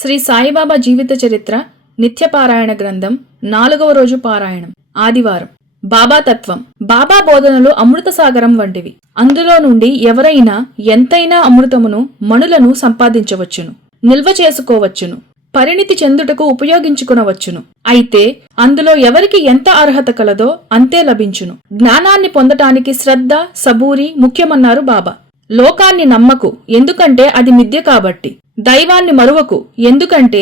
శ్రీ సాయిబాబా జీవిత చరిత్ర నిత్యపారాయణ గ్రంథం 4వ రోజు పారాయణం ఆదివారం. బాబా తత్వం. బాబా బోధనలు అమృత సాగరం వంటివి. అందులో నుండి ఎవరైనా ఎంతైనా అమృతమును మణులను సంపాదించవచ్చును, నిల్వ చేసుకోవచ్చును, పరిణితి చెందుటకు ఉపయోగించుకునవచ్చును. అయితే అందులో ఎవరికి ఎంత అర్హత కలదో అంతే లభించును. జ్ఞానాన్ని పొందటానికి శ్రద్ధ, సబూరి ముఖ్యమన్నారు బాబా. లోకాన్ని నమ్మకు, ఎందుకంటే అది మిథ్య కాబట్టి. దైవాన్ని మరువకు, ఎందుకంటే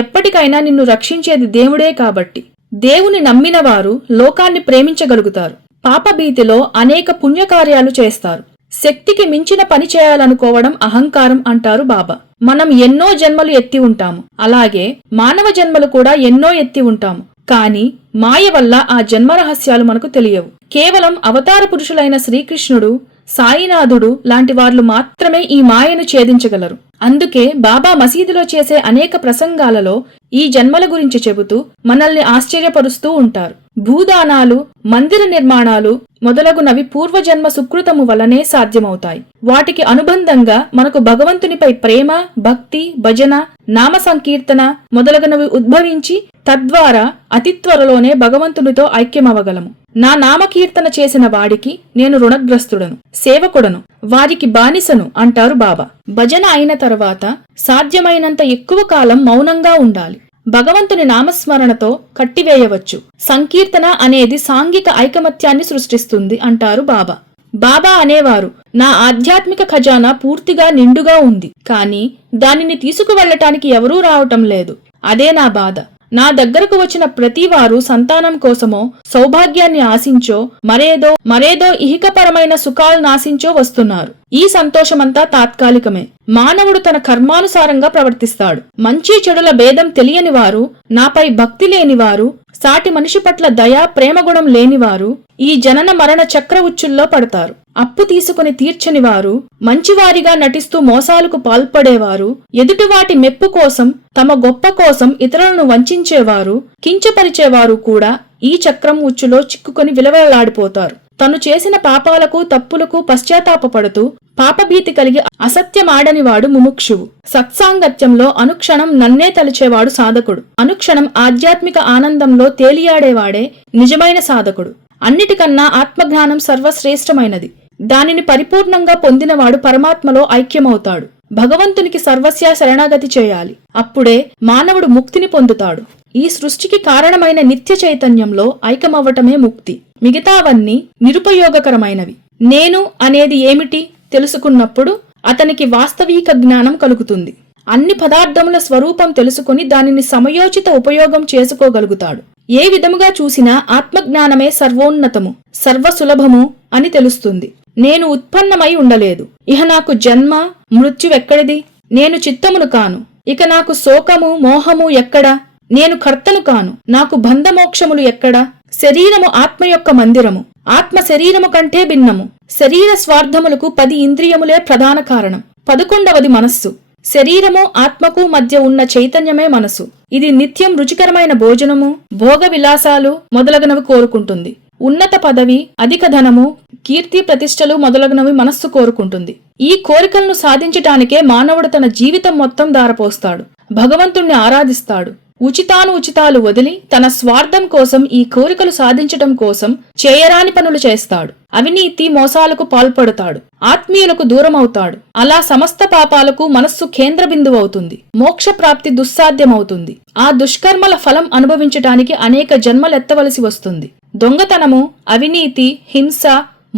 ఎప్పటికైనా నిన్ను రక్షించేది దేవుడే కాబట్టి. దేవుని నమ్మిన వారు లోకాన్ని ప్రేమించగలుగుతారు. పాపభీతిలో అనేక పుణ్యకార్యాలు చేస్తారు. శక్తికి మించిన పని చేయాలనుకోవడం అహంకారం అంటారు బాబా. మనం ఎన్నో జన్మలు ఎత్తి ఉంటాము, అలాగే మానవ జన్మలు కూడా ఎన్నో ఎత్తి ఉంటాము. కాని మాయ వల్ల ఆ జన్మ రహస్యాలు మనకు తెలియవు. కేవలం అవతార పురుషులైన శ్రీకృష్ణుడు, సాయినాథుడు లాంటి వాళ్లు మాత్రమే ఈ మాయను ఛేదించగలరు. అందుకే బాబా మసీదులో చేసే అనేక ప్రసంగాలలో ఈ జన్మల గురించి చెబుతూ మనల్ని ఆశ్చర్యపరుస్తూ ఉంటారు. భూదానాలు, మందిర నిర్మాణాలు మొదలగునవి పూర్వజన్మ సుకృతము వలనే సాధ్యమవుతాయి. వాటికి అనుబంధంగా మనకు భగవంతునిపై ప్రేమ, భక్తి, భజన, నామ సంకీర్తన మొదలగునవి ఉద్భవించి తద్వారా అతి త్వరలోనే భగవంతునితో ఐక్యమవగలము. నా నామకీర్తన చేసిన వాడికి నేను రుణగ్రస్తుడను, సేవకుడను, వారికి బానిసను అంటారు బాబా. భజన అయిన తర్వాత సాధ్యమైనంత ఎక్కువ కాలం మౌనంగా ఉండాలి. భగవంతుని నామస్మరణతో కట్టివేయవచ్చు. సంకీర్తన అనేది సాంఘిక ఐకమత్యాన్ని సృష్టిస్తుంది అంటారు బాబా. బాబా అనేవారు, నా ఆధ్యాత్మిక ఖజానా పూర్తిగా నిండుగా ఉంది, కానీ దానిని తీసుకువెళ్లటానికి ఎవరూ రావటం లేదు. అదే నా బాధ. నా దగ్గరకు వచ్చిన ప్రతివారు సంతానం కోసమో, సౌభాగ్యాన్ని ఆశించో, మరేదో ఇహికపరమైన సుఖాలను ఆశించో వస్తున్నారు. ఈ సంతోషమంతా తాత్కాలికమే. మానవుడు తన కర్మానుసారంగా ప్రవర్తిస్తాడు. మంచి చెడుల భేదం తెలియని వారు, నాపై భక్తి లేనివారు, సాటి మనిషి పట్ల దయా ప్రేమగుణం లేనివారు ఈ జనన మరణ చక్ర ఉచ్చుల్లో పడతారు. అప్పు తీసుకుని తీర్చని వారు, మంచివారిగా నటిస్తూ మోసాలకు పాల్పడేవారు, ఎదుటివాటి మెప్పు కోసం, తమ గొప్ప కోసం ఇతరులను వంచేవారు, కించపరిచేవారు కూడా ఈ చక్రం ఉచ్చులో చిక్కుకొని విలవలాడిపోతారు. తను చేసిన పాపాలకు, తప్పులకు పశ్చాత్తాపపడుతూ పాపభీతి కలిగి అసత్యమాడనివాడు ముముక్షువు. సత్సాంగత్యంలో అనుక్షణం నన్నే తలిచేవాడు సాధకుడు. అనుక్షణం ఆధ్యాత్మిక ఆనందంలో తేలియాడేవాడే నిజమైన సాధకుడు. అన్నిటికన్నా ఆత్మజ్ఞానం సర్వశ్రేష్టమైనది. దానిని పరిపూర్ణంగా పొందినవాడు పరమాత్మలో ఐక్యమవుతాడు. భగవంతునికి సర్వస్య శరణాగతి చేయాలి. అప్పుడే మానవుడు ముక్తిని పొందుతాడు. ఈ సృష్టికి కారణమైన నిత్య చైతన్యంలో ఐక్యమవ్వటమే ముక్తి. మిగతావన్నీ నిరుపయోగకరమైనవి. నేను అనేది ఏమిటి తెలుసుకున్నప్పుడు అతనికి వాస్తవిక జ్ఞానం కలుగుతుంది. అన్ని పదార్థముల స్వరూపం తెలుసుకుని దానిని సమయోచిత ఉపయోగం చేసుకోగలుగుతాడు. ఏ విధముగా చూసినా ఆత్మజ్ఞానమే సర్వోన్నతము, సర్వసులభము అని తెలుస్తుంది. నేను ఉత్పన్నమై ఉండలేదు, ఇహ నాకు జన్మ మృత్యువెక్కడిది? నేను చిత్తమును కాను, ఇక నాకు శోకము మోహము ఎక్కడా? నేను కర్తను కాను, నాకు బంధమోక్షములు ఎక్కడా? శరీరము ఆత్మ యొక్క మందిరము, ఆత్మ శరీరము కంటే భిన్నము. శరీర స్వార్థములకు 10 ఇంద్రియములే ప్రధాన కారణం. 11వది మనస్సు. శరీరము ఆత్మకు మధ్య ఉన్న చైతన్యమే మనసు. ఇది నిత్యం రుచికరమైన భోజనము, భోగ విలాసాలు మొదలగునవి కోరుకుంటుంది. ఉన్నత పదవి, అధిక ధనము, కీర్తి ప్రతిష్టలు మొదలగునవి మనస్సు కోరుకుంటుంది. ఈ కోరికలను సాధించటానికే మానవుడు తన జీవితం మొత్తం దారపోస్తాడు. భగవంతుణ్ణి ఆరాధిస్తాడు. ఉచితాలు వదిలి తన స్వార్థం కోసం, ఈ కోరికలు సాధించటం కోసం చేయరాని పనులు చేస్తాడు. అవినీతి, మోసాలకు పాల్పడతాడు. ఆత్మీయులకు దూరమవుతాడు. అలా సమస్త పాపాలకు మనస్సు కేంద్ర బిందువవుతుంది. మోక్ష ప్రాప్తి దుస్సాధ్యమవుతుంది. ఆ దుష్కర్మల ఫలం అనుభవించటానికి అనేక జన్మలెత్తవలసి వస్తుంది. దొంగతనము, అవినీతి, హింస,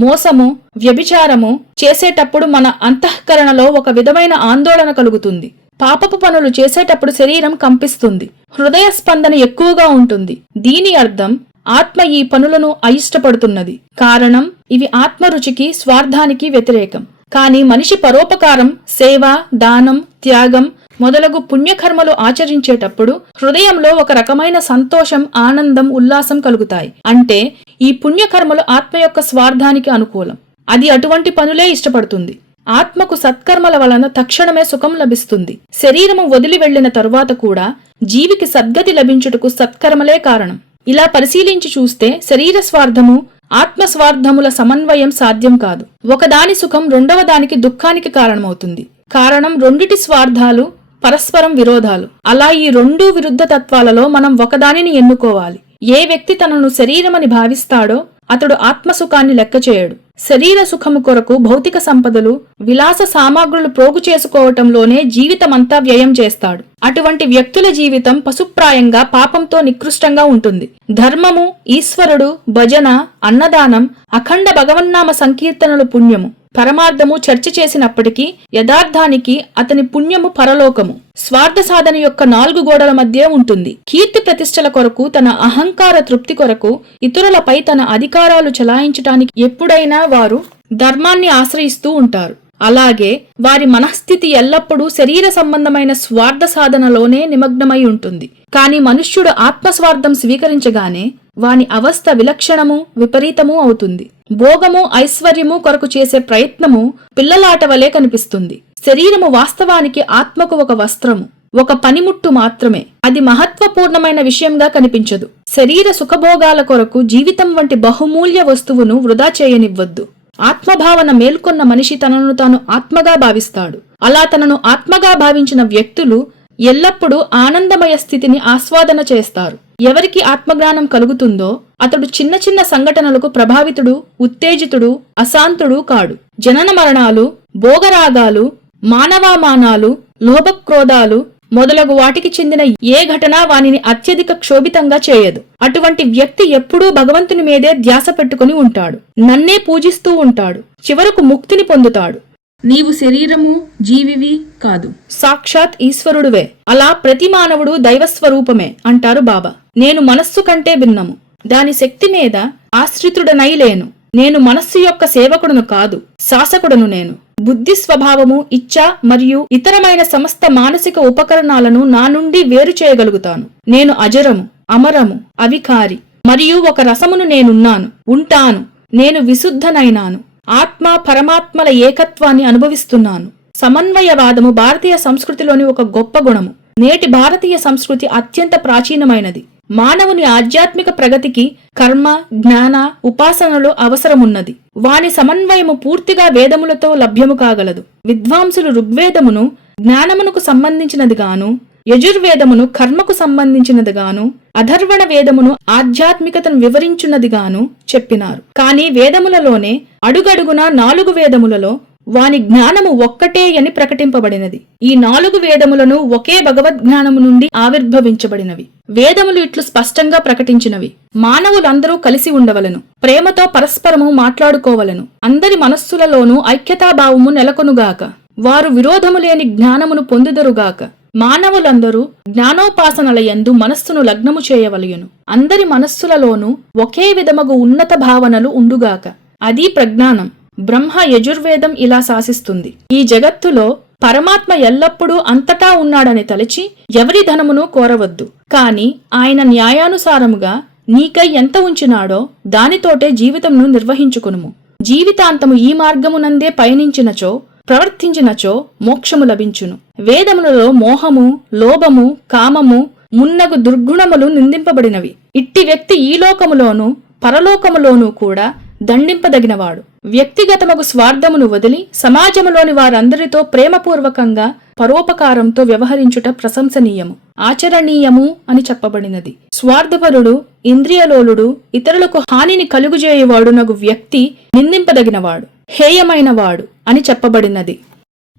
మోసము, వ్యభిచారము చేసేటప్పుడు మన అంతఃకరణలో ఒక విధమైన ఆందోళన కలుగుతుంది. పాపపు పనులు చేసేటప్పుడు శరీరం కంపిస్తుంది. హృదయ స్పందన ఎక్కువగా ఉంటుంది. దీని అర్థం ఆత్మ ఈ పనులను అయిష్టపడుతున్నది. కారణం, ఇవి ఆత్మరుచికి, స్వార్థానికి వ్యతిరేకం. కాని మనిషి పరోపకారం, సేవ, దానం, త్యాగం మొదలగు పుణ్యకర్మలు ఆచరించేటప్పుడు హృదయంలో ఒక రకమైన సంతోషం, ఆనందం, ఉల్లాసం కలుగుతాయి. అంటే ఈ పుణ్యకర్మలు ఆత్మ యొక్క స్వార్థానికి అనుకూలం. అది అటువంటి పనులే ఇష్టపడుతుంది. ఆత్మకు సత్కర్మల వలన తక్షణమే సుఖం లభిస్తుంది. శరీరము వదిలి వెళ్లిన తరువాత కూడా జీవికి సద్గతి లభించుటకు సత్కర్మలే కారణం. ఇలా పరిశీలించి చూస్తే శరీర స్వార్థము, ఆత్మస్వార్థముల సమన్వయం సాధ్యం కాదు. ఒకదాని సుఖం రెండవ దానికి దుఃఖానికి కారణమవుతుంది. కారణం రెండిటి స్వార్థాలు పరస్పరం విరోధాలు. అలా ఈ రెండు విరుద్ధ తత్వాలలో మనం ఒకదానిని ఎన్నుకోవాలి. ఏ వ్యక్తి తనను శరీరమని భావిస్తాడో అతడు ఆత్మసుఖాన్ని లెక్క చేయడు. శరీర సుఖము కొరకు భౌతిక సంపదలు, విలాస సామాగ్రులు ప్రోగు చేసుకోవటంలోనే జీవితమంతా వ్యయం చేస్తాడు. అటువంటి వ్యక్తుల జీవితం పశుప్రాయంగా పాపంతో నికృష్టంగా ఉంటుంది. ధర్మము, ఈశ్వరుడు, భజన, అన్నదానం, అఖండ భగవన్నామ సంకీర్తనలు పుణ్యము, పరమార్థము చర్చ చేసినప్పటికీ యథార్థానికి అతని పుణ్యము పరలోకము. స్వార్థ సాధన యొక్క 4 గోడల మధ్య ఉంటుంది. కీర్తి ప్రతిష్టల కొరకు, తన అహంకార తృప్తి కొరకు, ఇతరులపై తన అధికారాలు చలాయించటానికి ఎప్పుడైనా వారు ధర్మాన్ని ఆశ్రయిస్తూ ఉంటారు. అలాగే వారి మనఃస్థితి ఎల్లప్పుడూ శరీర సంబంధమైన స్వార్థ సాధనలోనే నిమగ్నమై ఉంటుంది. కాని మనుష్యుడు ఆత్మస్వార్థం స్వీకరించగానే వాని అవస్థ విలక్షణము, విపరీతము అవుతుంది. భోగము, ఐశ్వర్యము కొరకు చేసే ప్రయత్నము పిల్లలాట వలె కనిపిస్తుంది. శరీరము వాస్తవానికి ఆత్మకు ఒక వస్త్రము, ఒక పనిముట్టు మాత్రమే. అది మహత్వపూర్ణమైన విషయంగా కనిపించదు. శరీర సుఖభోగాల కొరకు జీవితం వంటి బహుమూల్య వస్తువును వృధా చేయనివ్వద్దు. ఆత్మభావన మేల్కొన్న మనిషి తనను తాను ఆత్మగా భావిస్తాడు. అలా తనను ఆత్మగా భావించిన వ్యక్తులు ఎల్లప్పుడూ ఆనందమయ స్థితిని ఆస్వాదన చేస్తారు. ఎవరికి ఆత్మజ్ఞానం కలుగుతుందో అతడు చిన్న చిన్న సంఘటనలకు ప్రభావితుడు, ఉత్తేజితుడు, అశాంతుడు కాడు. జనన మరణాలు, భోగరాగాలు, మానవామానాలు, లోభక్రోధాలు మొదలగు వాటికి చెందిన ఏ ఘటన వానిని అత్యధిక క్షోభితంగా చేయదు. అటువంటి వ్యక్తి ఎప్పుడూ భగవంతుని మీదే ధ్యాస పెట్టుకుని ఉంటాడు. నన్నే పూజిస్తూ ఉంటాడు. చివరకు ముక్తిని పొందుతాడు. నీవు శరీరము, జీవివి కాదు, సాక్షాత్ ఈశ్వరుడువే. అలా ప్రతి మానవుడు దైవస్వరూపమే అంటారు బాబా. నేను మనస్సు కంటే భిన్నము, దాని శక్తి మీద ఆశ్రితుడనై లేను. నేను మనస్సు యొక్క సేవకుడును కాదు, శాసకుడును. నేను బుద్ధి, స్వభావము, ఇచ్ఛ మరియు ఇతరమైన సమస్త మానసిక ఉపకరణాలను నా నుండి వేరు చేయగలుగుతాను. నేను అజరము, అమరము, అవికారి మరియు ఒక రసమును నేనున్నాను, ఉంటాను. నేను విశుద్ధనైనాను. ఆత్మ పరమాత్మల ఏకత్వాన్ని అనుభవిస్తున్నాను. సమన్వయవాదము భారతీయ సంస్కృతిలోని ఒక గొప్ప గుణము. నేటి భారతీయ సంస్కృతి అత్యంత ప్రాచీనమైనది. మానవుని ఆధ్యాత్మిక ప్రగతికి కర్మ, జ్ఞాన, ఉపాసనలు అవసరమున్నది. వాని సమన్వయము పూర్తిగా వేదములతో లభ్యము కాగలదు. విద్వాంసులు ఋగ్వేదమును జ్ఞానమునకు సంబంధించినదిగాను, యజుర్వేదమును కర్మకు సంబంధించినదిగాను, అధర్వణ వేదమును ఆధ్యాత్మికతను వివరించున్నదిగాను చెప్పినారు. కాని వేదములలోనే అడుగడుగునా 4 వేదములలో వాని జ్ఞానము ఒక్కటే అని ప్రకటింపబడినది. ఈ 4 వేదములను ఒకే భగవద్జ్ఞానము నుండి ఆవిర్భవించబడినవి. వేదములు ఇట్లు స్పష్టంగా ప్రకటించినవి: మానవులందరూ కలిసి ఉండవలను, ప్రేమతో పరస్పరము మాట్లాడుకోవలను, అందరి మనస్సులలోనూ ఐక్యతాభావము నెలకొనుగాక, వారు విరోధము లేని జ్ఞానమును పొందుదరుగాక, మానవులందరూ జ్ఞానోపాసనల యందు మనస్సును లగ్నము చేయవలయును, అందరి మనస్సులలోనూ ఒకే విధమగు ఉన్నత భావనలు ఉండుగాక. అది ప్రజ్ఞానం. బ్రహ్మ యజుర్వేదం ఇలా శాసిస్తుంది: ఈ జగత్తులో పరమాత్మ ఎల్లప్పుడూ అంతటా ఉన్నాడని తలచి ఎవరి ధనమును కోరవద్దు. కాని ఆయన న్యాయానుసారముగా నీకై ఎంత ఉంచినాడో దానితోటే జీవితంను నిర్వహించుకునుము. జీవితాంతము ఈ మార్గమునందే పయనించినచో, ప్రవర్తించినచో మోక్షము లభించును. వేదములలో మోహము, లోభము, కామము మున్నగు దుర్గుణములు నిందింపబడినవి. ఇట్టి వ్యక్తి ఈ లోకములోనూ పరలోకములోనూ కూడా దండింపదగినవాడు. వ్యక్తిగతమగు స్వార్థమును వదిలి సమాజములోని వారందరితో ప్రేమపూర్వకంగా పరోపకారంతో వ్యవహరించుట ప్రశంసనీయము, ఆచరణీయము అని చెప్పబడినది. స్వార్థపరుడు, ఇంద్రియలోలుడు, ఇతరులకు హానిని కలుగుజేయువాడు నగు వ్యక్తి నిందింపదగినవాడు, హేయమైనవాడు అని చెప్పబడినది.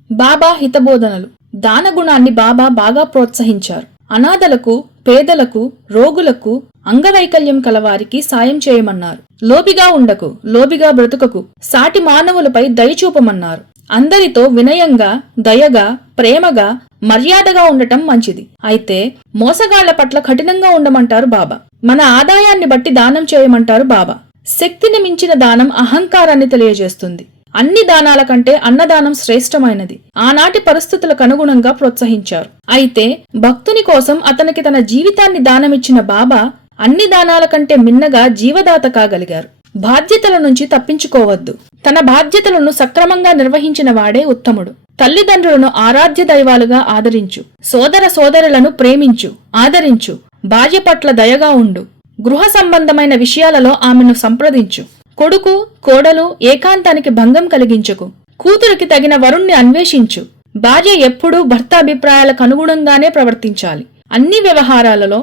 బాబా హితబోధనలు. దానగుణాన్ని బాబా బాగా ప్రోత్సహించారు. అనాథలకు, పేదలకు, రోగులకు, అంగవైకల్యం కలవారికి సాయం చేయమన్నారు. లోబిగా ఉండకు, లోబిగా బ్రతుకకు, సాటి మానవులపై దయచూపమన్నారు. అందరితో వినయంగా, దయగా, ప్రేమగా, మర్యాదగా ఉండటం మంచిది. అయితే మోసగాళ్ల పట్ల కఠినంగా ఉండమంటారు బాబా. మన ఆదాయాన్ని బట్టి దానం చేయమంటారు బాబా. శక్తిని మించిన దానం అహంకారాన్ని తెలియజేస్తుంది. అన్ని దానాల కంటే అన్నదానం శ్రేష్టమైనది. ఆనాటి పరిస్థితులకు అనుగుణంగా ప్రోత్సహించారు. అయితే భక్తుని కోసం అతనికి తన జీవితాన్ని దానమిచ్చిన బాబా అన్ని దానాల కంటే మిన్నగా జీవదాత కాగలిగారు. బాధ్యతల నుంచి తప్పించుకోవద్దు. తన బాధ్యతలను సక్రమంగా నిర్వహించిన వాడే ఉత్తముడు. తల్లిదండ్రులను ఆరాధ్య దైవాలుగా ఆదరించు. సోదర సోదరులను ప్రేమించు, ఆదరించు. భార్య పట్ల దయగా ఉండు. గృహ సంబంధమైన విషయాలలో ఆమెను సంప్రదించు. కొడుకు, కోడలు ఏకాంతానికి భంగం కలిగించకు. కూతురికి తగిన వరుణ్ణి అన్వేషించు. భార్య ఎప్పుడూ భర్త అభిప్రాయాలకు అనుగుణంగానే ప్రవర్తించాలి. అన్ని వ్యవహారాలలో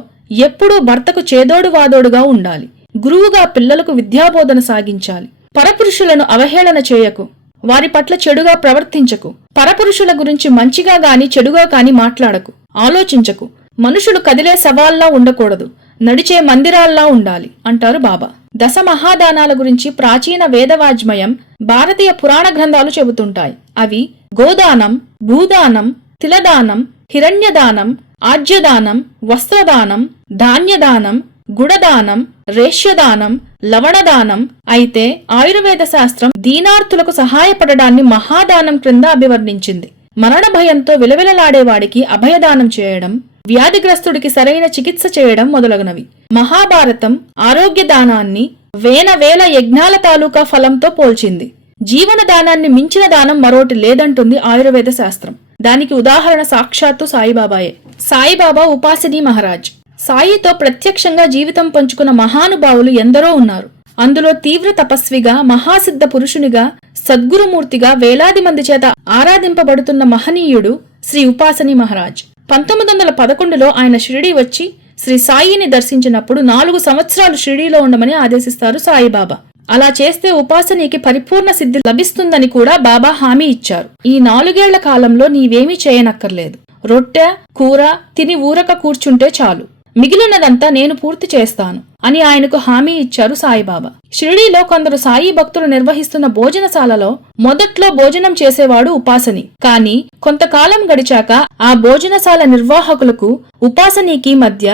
ఎప్పుడూ భర్తకు చేదోడు వాదోడుగా ఉండాలి. గురువుగా పిల్లలకు విద్యాబోధన సాగించాలి. పరపురుషులను అవహేళన చేయకు. వారి పట్ల చెడుగా ప్రవర్తించకు. పరపురుషుల గురించి మంచిగా గాని చెడుగా కాని మాట్లాడకు. ఆలోచించకు. మనుషులు కదిలే సవాల్లా ఉండకూడదు, నడిచే మందిరాల్లా ఉండాలి అంటారు బాబా. దశ మహాదానాల గురించి ప్రాచీన వేదవాజ్మయం, భారతీయ పురాణ గ్రంథాలు చెబుతుంటాయి. అవి గోదానం, భూదానం, తిలదానం, హిరణ్యదానం, ఆజ్యదానం, వస్త్రదానం, ధాన్యదానం, గుడదానం, రేష్యదానం, లవణదానం. అయితే ఆయుర్వేద శాస్త్రం దీనార్థులకు సహాయపడడాన్ని మహాదానం క్రింద అభివర్ణించింది. మరణ భయంతో విలవిలలాడేవాడికి అభయదానం చేయడం, వ్యాధిగ్రస్తుడికి సరైన చికిత్స చేయడం మొదలగునవి. మహాభారతం ఆరోగ్య దానాన్ని వేల యజ్ఞాల తాలూకా ఫలంతో పోల్చింది. జీవన దానాన్ని మించిన దానం మరోటి లేదంటుంది ఆయుర్వేద శాస్త్రం. దానికి ఉదాహరణ సాక్షాత్తు సాయిబాబాయే. సాయిబాబా ఉపాసిని మహారాజ్. సాయితో ప్రత్యక్షంగా జీవితం పంచుకున్న మహానుభావులు ఎందరో ఉన్నారు. అందులో తీవ్ర తపస్విగా, మహాసిద్ధ పురుషునిగా, సద్గురుమూర్తిగా వేలాది మంది చేత ఆరాధింపబడుతున్న మహనీయుడు శ్రీ ఉపాసిని మహారాజ్. 1911లో ఆయన షిరిడీ వచ్చి శ్రీ సాయిని దర్శించినప్పుడు 4 సంవత్సరాలు షిరిడీలో ఉండమని ఆదేశిస్తారు సాయిబాబా. అలా చేస్తే ఉపాసనీకి పరిపూర్ణ సిద్ధి లభిస్తుందని కూడా బాబా హామీ ఇచ్చారు. ఈ 4 ఏళ్ల కాలంలో నీవేమీ చేయనక్కర్లేదు. రొట్టె, కూర తిని ఊరక కూర్చుంటే చాలు. మిగిలినదంతా నేను పూర్తి చేస్తాను అని ఆయనకు హామీ ఇచ్చారు సాయిబాబా. షిరిడీలో కొందరు సాయి భక్తులు నిర్వహిస్తున్న భోజనశాలలో మొదట్లో భోజనం చేసేవాడు ఉపాసని. కాని కొంతకాలం గడిచాక ఆ భోజనశాల నిర్వాహకులకు ఉపాసనీకి మధ్య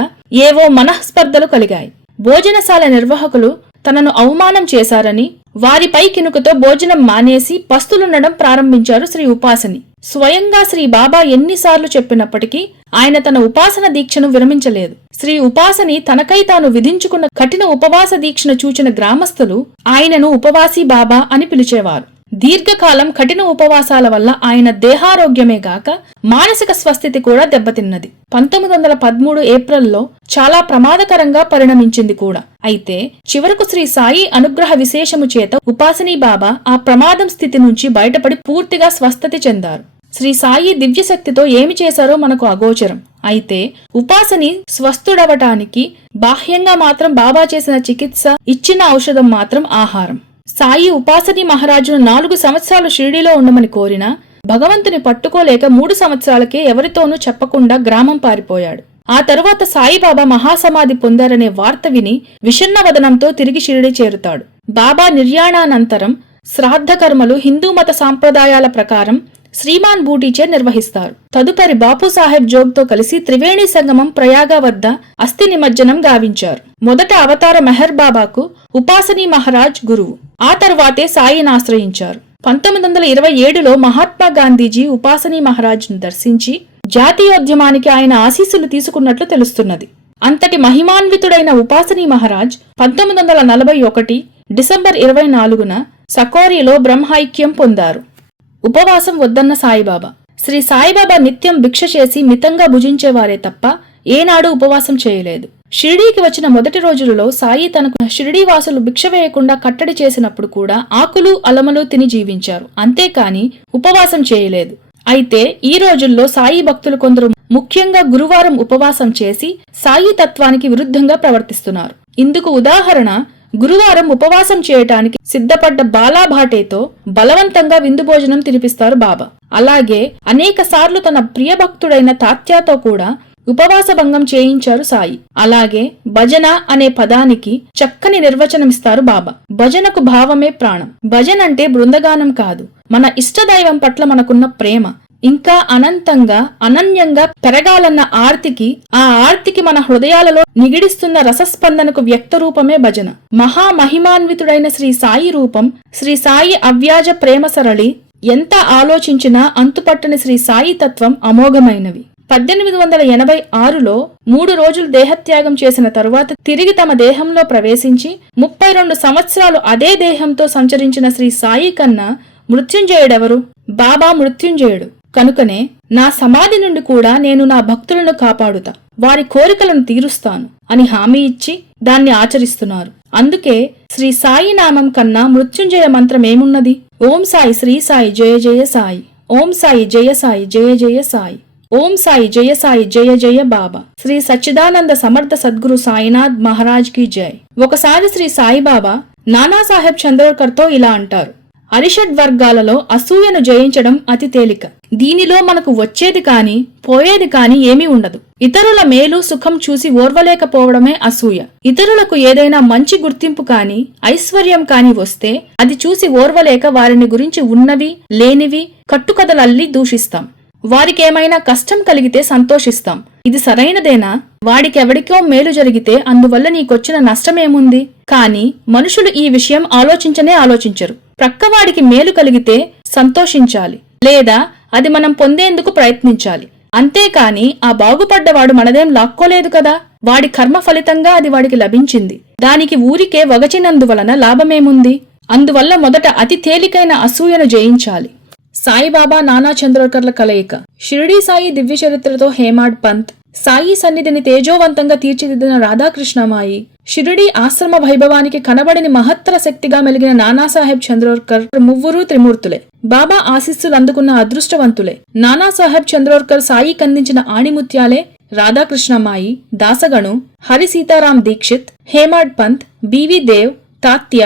ఏవో మనఃస్పర్ధలు కలిగాయి. భోజనశాల నిర్వాహకులు తనను అవమానం చేశారని వారిపై కినుకతో భోజనం మానేసి పస్తులుండడం ప్రారంభించారు శ్రీ ఉపాసని. స్వయంగా శ్రీ బాబా ఎన్నిసార్లు చెప్పినప్పటికీ ఆయన తన ఉపాసన దీక్షను విరమించలేదు. శ్రీ ఉపాసని తనకై తాను విధించుకున్న కఠిన ఉపవాస దీక్షను చూచిన గ్రామస్తులు ఆయనను ఉపవాసీ బాబా అని పిలిచేవారు. దీర్ఘకాలం కఠిన ఉపవాసాల వల్ల ఆయన దేహారోగ్యమే గాక మానసిక స్వస్థితి కూడా దెబ్బతిన్నది. 1913 ఏప్రిల్లో చాలా ప్రమాదకరంగా పరిణమించింది కూడా. అయితే చివరకు శ్రీ సాయి అనుగ్రహ విశేషము చేత ఉపాసిని బాబా ఆ ప్రమాదం స్థితి నుంచి బయటపడి పూర్తిగా స్వస్థతి చెందారు. శ్రీ సాయి దివ్యశక్తితో ఏమి చేశారో మనకు అగోచరం. అయితే ఉపాసని స్వస్థుడవటానికి బాహ్యంగా మాత్రం బాబా చేసిన చికిత్స, ఇచ్చిన ఔషధం మాత్రం ఆహారం. సాయి ఉపాసని మహారాజును 4 సంవత్సరాలు షిరిడీలో ఉండమని కోరినా భగవంతుని పట్టుకోలేక 3 సంవత్సరాలకే ఎవరితోనూ చెప్పకుండా గ్రామం పారిపోయాడు. ఆ తరువాత సాయిబాబా మహాసమాధి పొందారనే వార్త విని విషణ్ణవదనంతో తిరిగి షిరిడీ చేరుతాడు. బాబా నిర్యాణానంతరం శ్రాద్ధ కర్మలు హిందూ మత సాంప్రదాయాల ప్రకారం శ్రీమాన్ బూటీచే నిర్వహిస్తారు. తదుపరి బాపూసాహెబ్ జోగ్తో కలిసి త్రివేణి సంగమం ప్రయాగ వద్ద అస్థి నిమజ్జనం గావించారు. మొదట అవతార మెహర్ బాబాకు ఉపాసని మహారాజ్ గురువు. ఆ తర్వాతే సాయిని ఆశ్రయించారు. 1927లో మహాత్మా గాంధీజీ ఉపాసని మహారాజ్ను దర్శించి జాతీయోద్యమానికి ఆయన ఆశీస్సులు తీసుకున్నట్లు తెలుస్తున్నది. అంతటి మహిమాన్వితుడైన ఉపాసని మహారాజ్ 1941 డిసెంబర్ 24న సకోరిలో బ్రహ్మైక్యం పొందారు. ఉపవాసం వద్దన్న సాయిబాబా. శ్రీ సాయిబాబా నిత్యం భిక్ష చేసి మితంగా భుజించేవారే తప్ప ఏనాడు ఉపవాసం చేయలేదు. షిరిడీకి వచ్చిన మొదటి రోజులలో సాయి తనకు షిరిడీ వాసులు భిక్ష వేయకుండా కట్టడి చేసినప్పుడు కూడా ఆకులు అలమలు తిని జీవించారు. అంతేకాని ఉపవాసం చేయలేదు. అయితే ఈ రోజుల్లో సాయి భక్తులు కొందరు ముఖ్యంగా గురువారం ఉపవాసం చేసి సాయి తత్వానికి విరుద్ధంగా ప్రవర్తిస్తున్నారు. ఇందుకు ఉదాహరణ గురువారం ఉపవాసం చేయటానికి సిద్ధపడ్డ బాలాభాటేతో బలవంతంగా విందు భోజనం తినిపిస్తారు బాబా. అలాగే అనేక సార్లు తన ప్రియభక్తుడైన తాత్యాతో కూడా ఉపవాస భంగం చేయించారు సాయి. అలాగే భజన అనే పదానికి చక్కని నిర్వచనమిస్తారు బాబా. భజనకు భావమే ప్రాణం. భజన అంటే బృందగానం కాదు, మన ఇష్టదైవం పట్ల మనకున్న ప్రేమ ఇంకా అనంతంగా అనన్యంగా పెరగాలన్న ఆర్తికి, ఆ ఆర్తికి మన హృదయాలలో నిగిడిస్తున్న రసస్పందనకు వ్యక్త రూపమే భజన. మహామహిమాన్వితుడైన శ్రీ సాయి రూపం, శ్రీ సాయి అవ్యాజ ప్రేమ సరళి, ఎంత ఆలోచించినా అంతుపట్టని శ్రీ సాయి తత్వం అమోఘమైనవి. 1886లో 3 రోజులు దేహత్యాగం చేసిన తరువాత తిరిగి తమ దేహంలో ప్రవేశించి 32 సంవత్సరాలు అదే దేహంతో సంచరించిన శ్రీ సాయి కన్నా మృత్యుంజయుడెవరు? బాబా మృత్యుంజయుడు. కనుకనే నా సమాధి నుండి కూడా నేను నా భక్తులను కాపాడుతా, వారి కోరికలను తీరుస్తాను అని హామీ ఇచ్చి దాన్ని ఆచరిస్తున్నారు. అందుకే శ్రీ సాయి నామం కన్నా మృత్యుంజయ మంత్రం ఏమున్నది? ఓం సాయి శ్రీ సాయి జయ జయ సాయి. ఓం సాయి జయ సాయి జయ జయ సాయి. ఓం సాయి జయ సాయి జయ జయ బాబా. శ్రీ సచ్చిదానంద సమర్థ సద్గురు సాయినాథ్ మహారాజ్ కి జై. ఒకసారి శ్రీ సాయిబాబా నానాసాహెబ్ చంద్రోర్కర్తో ఇలా అంటారు: అరిషడ్ వర్గాలలో అసూయను జయించడం అతి తేలిక. దీనిలో మనకు వచ్చేది కాని పోయేది కాని ఏమీ ఉండదు. ఇతరుల మేలు సుఖం చూసి ఓర్వలేకపోవడమే అసూయ. ఇతరులకు ఏదైనా మంచి గుర్తింపు కాని ఐశ్వర్యం కాని వస్తే అది చూసి ఓర్వలేక వారిని గురించి ఉన్నవి లేనివి కట్టుకథలల్లి దూషిస్తాం. వారికేమైనా కష్టం కలిగితే సంతోషిస్తాం. ఇది సరైనదేనా? వాడికెవడికో మేలు జరిగితే అందువల్ల నీకొచ్చిన నష్టమేముంది? కాని మనుషులు ఈ విషయం ఆలోచించరు. ప్రక్కవాడికి మేలు కలిగితే సంతోషించాలి, లేదా అది మనం పొందేందుకు ప్రయత్నించాలి. అంతేకాని ఆ బాగుపడ్డవాడు మనదేం లాక్కోలేదు కదా, వాడి కర్మ ఫలితంగా అది వాడికి లభించింది. దానికి ఊరికే వగచినందువలన లాభమేముంది? అందువల్ల మొదట అతి తేలికైన అసూయను జయించాలి. సాయిబాబా నానా చంద్రోర్కర్ల కలయిక. షిరిడీ సాయి దివ్య చరిత్రతో హేమాడ్ పంత్, సాయి సన్నిధిని తేజోవంతంగా తీర్చిదిద్దిన రాధాకృష్ణమాయి, షిరిడీ ఆశ్రమ వైభవానికి కనబడిని మహత్తర శక్తిగా మెలిగిన నానాసాహెబ్ చంద్రోర్కర్ మువ్వురు త్రిమూర్తులే. బాబా ఆశీస్సులు అందుకున్న అదృష్టవంతులే. నానాసాహెబ్ చంద్రోర్కర్ సాయి కందించిన ఆణిముత్యాలే రాధాకృష్ణమాయి, దాసగణు, హరి సీతారాం దీక్షిత్, హేమాడ్ పంత్, బివి దేవ్, తాత్య,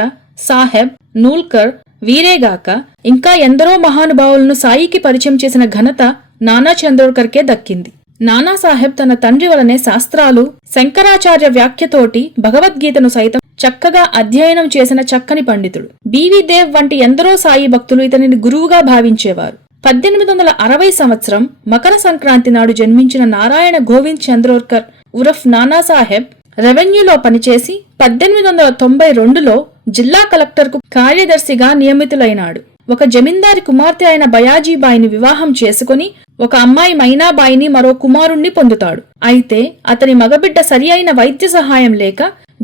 సాహెబ్, నూల్కర్, వీరేగాక ఇంకా ఎందరో మహానుభావులను సాయికి పరిచయం చేసిన ఘనత నానా చంద్రోర్కర్కే దక్కింది. నానాసాహెబ్ తన తండ్రి వలనే శాస్త్రాలు, శంకరాచార్య వ్యాఖ్యతోటి భగవద్గీతను సైతం చక్కగా అధ్యయనం చేసిన చక్కని పండితుడు. బివి దేవ్ వంటి ఎందరో సాయి భక్తులు ఇతనిని గురువుగా భావించేవారు. 1860 సంవత్సరం మకర సంక్రాంతి నాడు జన్మించిన నారాయణ గోవింద్ చంద్రోర్కర్ ఉరఫ్ నానాసాహెబ్ రెవెన్యూలో పనిచేసి 1892లో జిల్లా కలెక్టర్కు కార్యదర్శిగా నియమితులైనాడు. ఒక జమీందారి కుమార్తె అయిన బయాజీబాయిని వివాహం చేసుకుని ఒక అమ్మాయి మైనాబాయిని మరో కుమారుణ్ణి పొందుతాడు. అయితే అతని మగబిడ్డ సరి అయిన వైద్య సహాయం లేక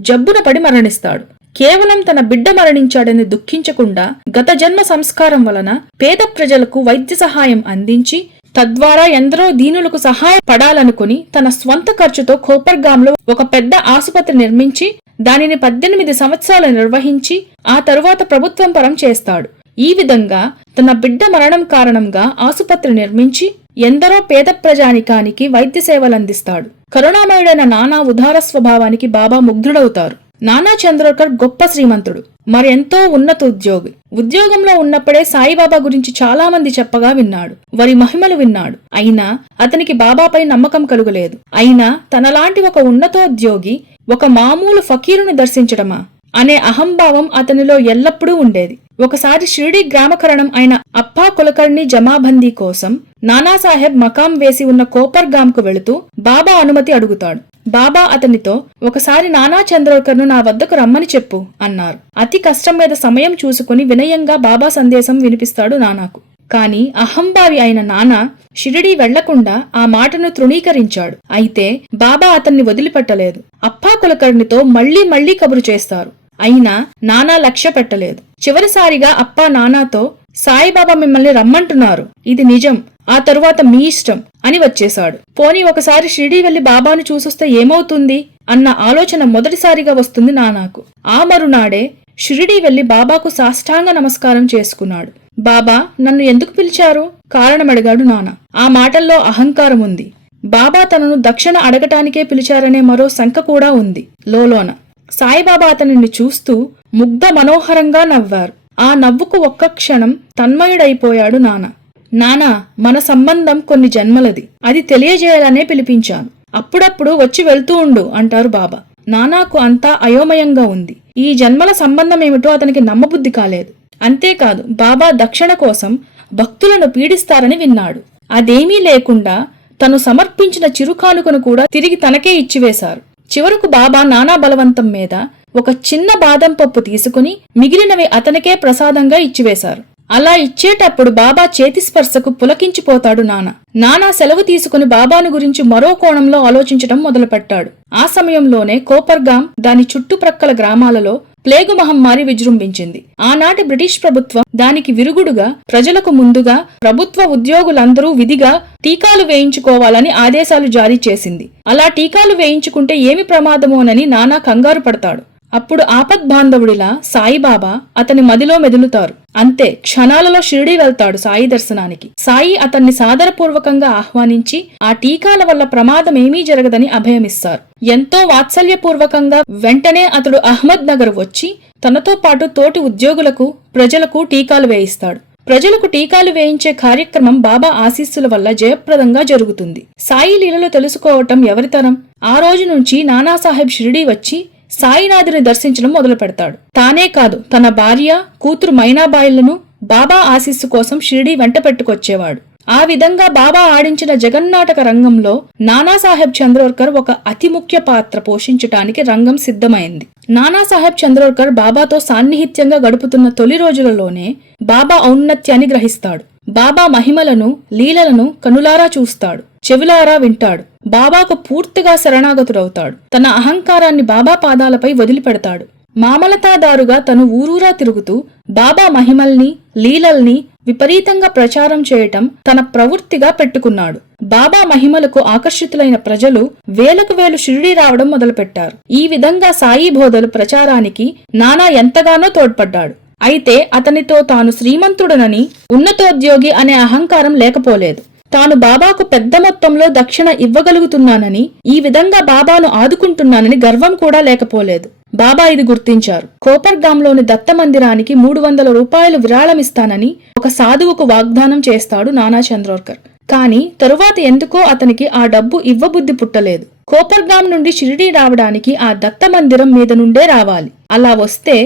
జబ్బున పడి మరణిస్తాడు. కేవలం తన బిడ్డ మరణించాడని దుఃఖించకుండా గత జన్మ సంస్కారం వలన పేద ప్రజలకు వైద్య సహాయం అందించి తద్వారా ఎందరో దీనులకు సహాయపడాలనుకుని తన స్వంత ఖర్చుతో కోపర్గాంలో ఒక పెద్ద ఆసుపత్రి నిర్మించి దానిని 18 సంవత్సరాలు నిర్వహించి ఆ తరువాత ప్రభుత్వం పరం చేస్తాడు. ఈ విధంగా తన బిడ్డ మరణం కారణంగా ఆసుపత్రి నిర్మించి ఎందరో పేద ప్రజానికానికి వైద్య సేవలందిస్తాడు. కరుణామయుడైన నానా ఉదార స్వభావానికి బాబా ముగ్ధుడవుతారు. నానా చంద్రోర్కర్ గొప్ప శ్రీమంతుడు, మరెంతో ఉన్నత ఉద్యోగి. ఉద్యోగంలో ఉన్నప్పుడే సాయిబాబా గురించి చాలా మంది చెప్పగా విన్నాడు, వారి మహిమలు విన్నాడు. అయినా అతనికి బాబాపై నమ్మకం కలుగలేదు. అయినా తనలాంటి ఒక ఉన్నతోద్యోగి ఒక మామూలు ఫకీరుని దర్శించడమా అనే అహంభావం అతనిలో ఎల్లప్పుడూ ఉండేది. ఒకసారి షిరిడీ గ్రామకరణం అయిన అప్పా కులకర్ణి జమాబందీ కోసం నానాసాహెబ్ మకాం వేసి ఉన్న కోపర్గాంకు వెళుతూ బాబా అనుమతి అడుగుతాడు. బాబా అతనితో ఒకసారి నానా చంద్రోర్కర్ను నా వద్దకు రమ్మని చెప్పు అన్నారు. అతి కష్టం మీద సమయం చూసుకుని వినయంగా బాబా సందేశం వినిపిస్తాడు నానాకు. కాని అహంభావి అయిన నానా షిరిడీ వెళ్లకుండా ఆ మాటను తృణీకరించాడు. అయితే బాబా అతన్ని వదిలిపెట్టలేదు. అప్పా కులకర్ణితో మళ్లీ కబురు చేస్తారు. అయినా నానా లక్ష్య పెట్టలేదు. చివరిసారిగా అప్పా నానాతో సాయిబాబా మిమ్మల్ని రమ్మంటున్నారు, ఇది నిజం, ఆ తరువాత మీ ఇష్టం అని వచ్చేశాడు. పోనీ ఒకసారి షిరిడీ వెళ్లి బాబాను చూసొస్తే ఏమవుతుంది అన్న ఆలోచన మొదటిసారిగా వస్తుంది నానాకు. ఆ మరునాడే షిరిడీ వెళ్లి బాబాకు సాష్టాంగ నమస్కారం చేసుకున్నాడు. బాబా నన్ను ఎందుకు పిలిచారు? కారణమడిగాడు నానా. ఆ మాటల్లో అహంకారం ఉంది. బాబా తనను దక్షిణ అడగటానికే పిలిచారనే మరో శంక కూడా ఉంది లోలోన. సాయిబాబా అతనిని చూస్తూ ముగ్ధ మనోహరంగా నవ్వారు. ఆ నవ్వుకు ఒక్క క్షణం తన్మయుడైపోయాడు నానా. నానా, మన సంబంధం కొన్ని జన్మలది, అది తెలియజేయాలనే పిలిపించాను. అప్పుడప్పుడు వచ్చి వెళ్తూ ఉండు అంటారు బాబా. నానాకు అంతా అయోమయంగా ఉంది. ఈ జన్మల సంబంధమేమిటో అతనికి నమ్మబుద్ధి కాలేదు. అంతేకాదు బాబా దక్షిణ కోసం భక్తులను పీడిస్తారని విన్నాడు. అదేమీ లేకుండా తను సమర్పించిన చిరుకానుకను కూడా తిరిగి తనకే ఇచ్చివేశారు. చివరకు బాబా నానా బలవంతం మీద ఒక చిన్న బాదం పప్పు తీసుకుని మిగిలినవి అతనికే ప్రసాదంగా ఇచ్చివేశారు. అలా ఇచ్చేటప్పుడు బాబా చేతి స్పర్శకు పులకించిపోతాడు నానా. నానా సెలవు తీసుకుని బాబాను గురించి మరో కోణంలో ఆలోచించడం మొదలుపెట్టాడు. ఆ సమయంలోనే కోపర్గాం దాని చుట్టుప్రక్కల గ్రామాలలో ప్లేగు మహమ్మారి విజృంభించింది. ఆనాటి బ్రిటిష్ ప్రభుత్వం దానికి విరుగుడుగా ప్రజలకు ముందుగా ప్రభుత్వ ఉద్యోగులందరూ విధిగా టీకాలు వేయించుకోవాలని ఆదేశాలు జారీ చేసింది. అలా టీకాలు వేయించుకుంటే ఏమి ప్రమాదమోనని నానా కంగారు పడతాడు. అప్పుడు ఆపద్బాంధవుడిలా సాయిబాబా అతని మదిలో మెదులుతారు. అంతే, క్షణాలలో షిరిడీ వెళ్తాడు సాయి దర్శనానికి. సాయి అతన్ని సాదరపూర్వకంగా ఆహ్వానించి ఆ టీకాల వల్ల ప్రమాదమేమీ జరగదని అభయమిస్తారు. ఎంతో వాత్సల్యపూర్వకంగా వెంటనే అతడు అహ్మద్ నగర్ వచ్చి తనతో పాటు తోటి ఉద్యోగులకు, ప్రజలకు టీకాలు వేయిస్తాడు. ప్రజలకు టీకాలు వేయించే కార్యక్రమం బాబా ఆశీస్సుల వల్ల జయప్రదంగా జరుగుతుంది. సాయి లీలలో తెలుసుకోవటం ఎవరితరం? ఆ రోజు నుంచి నానాసాహెబ్ షిరిడీ వచ్చి సాయినాథుని దర్శించడం మొదలు పెడతాడు. తానే కాదు, తన భార్య, కూతురు మైనాబాయిలను బాబా ఆశీస్సు కోసం షిరిడీ వెంట పెట్టుకొచ్చేవాడు. ఆ విధంగా బాబా ఆడించిన జగన్నాటక రంగంలో నానాసాహెబ్ చంద్రోర్కర్ ఒక అతి ముఖ్య పాత్ర పోషించటానికి రంగం సిద్ధమైంది. నానాసాహెబ్ చంద్రోర్కర్ బాబాతో సాన్నిహిత్యంగా గడుపుతున్న తొలి రోజులలోనే బాబా ఔన్నత్యాన్ని గ్రహిస్తాడు. బాబా మహిమలను, లీలలను కనులారా చూస్తాడు, చెవులారా వింటాడు. బాబాకు పూర్తిగా శరణాగతుడవుతాడు. తన అహంకారాన్ని బాబా పాదాలపై వదిలిపెడతాడు. మామలతాదారుగా తను ఊరూరా తిరుగుతూ బాబా మహిమల్ని, లీలల్ని విపరీతంగా ప్రచారం చేయటం తన ప్రవృత్తిగా పెట్టుకున్నాడు. బాబా మహిమలకు ఆకర్షితులైన ప్రజలు వేలకు వేలు షిరిడీ రావడం మొదలుపెట్టారు. ఈ విధంగా సాయి బోధలు ప్రచారానికి నానా ఎంతగానో తోడ్పడ్డాడు. అయితే అతనితో తాను శ్రీమంతుడనని, ఉన్నతోద్యోగి అనే అహంకారం లేకపోలేదు. తాను బాబాకు పెద్ద మొత్తంలో దక్షిణ ఇవ్వగలుగుతున్నానని, ఈ విధంగా బాబాను ఆదుకుంటున్నానని గర్వం కూడా లేకపోలేదు. బాబా ఇది గుర్తించారు. కోపర్గాంలోని దత్త మందిరానికి 300 రూపాయలు విరాళమిస్తానని ఒక సాధువుకు వాగ్దానం చేస్తాడు నానా చంద్రోర్కర్. కాని తరువాత ఎందుకో అతనికి ఆ డబ్బు ఇవ్వబుద్ధి పుట్టలేదు. కోపర్గాం నుండి షిరిడీ రావడానికి ఆ దత్త మందిరం మీద నుండే రావాలి. అలా వస్తే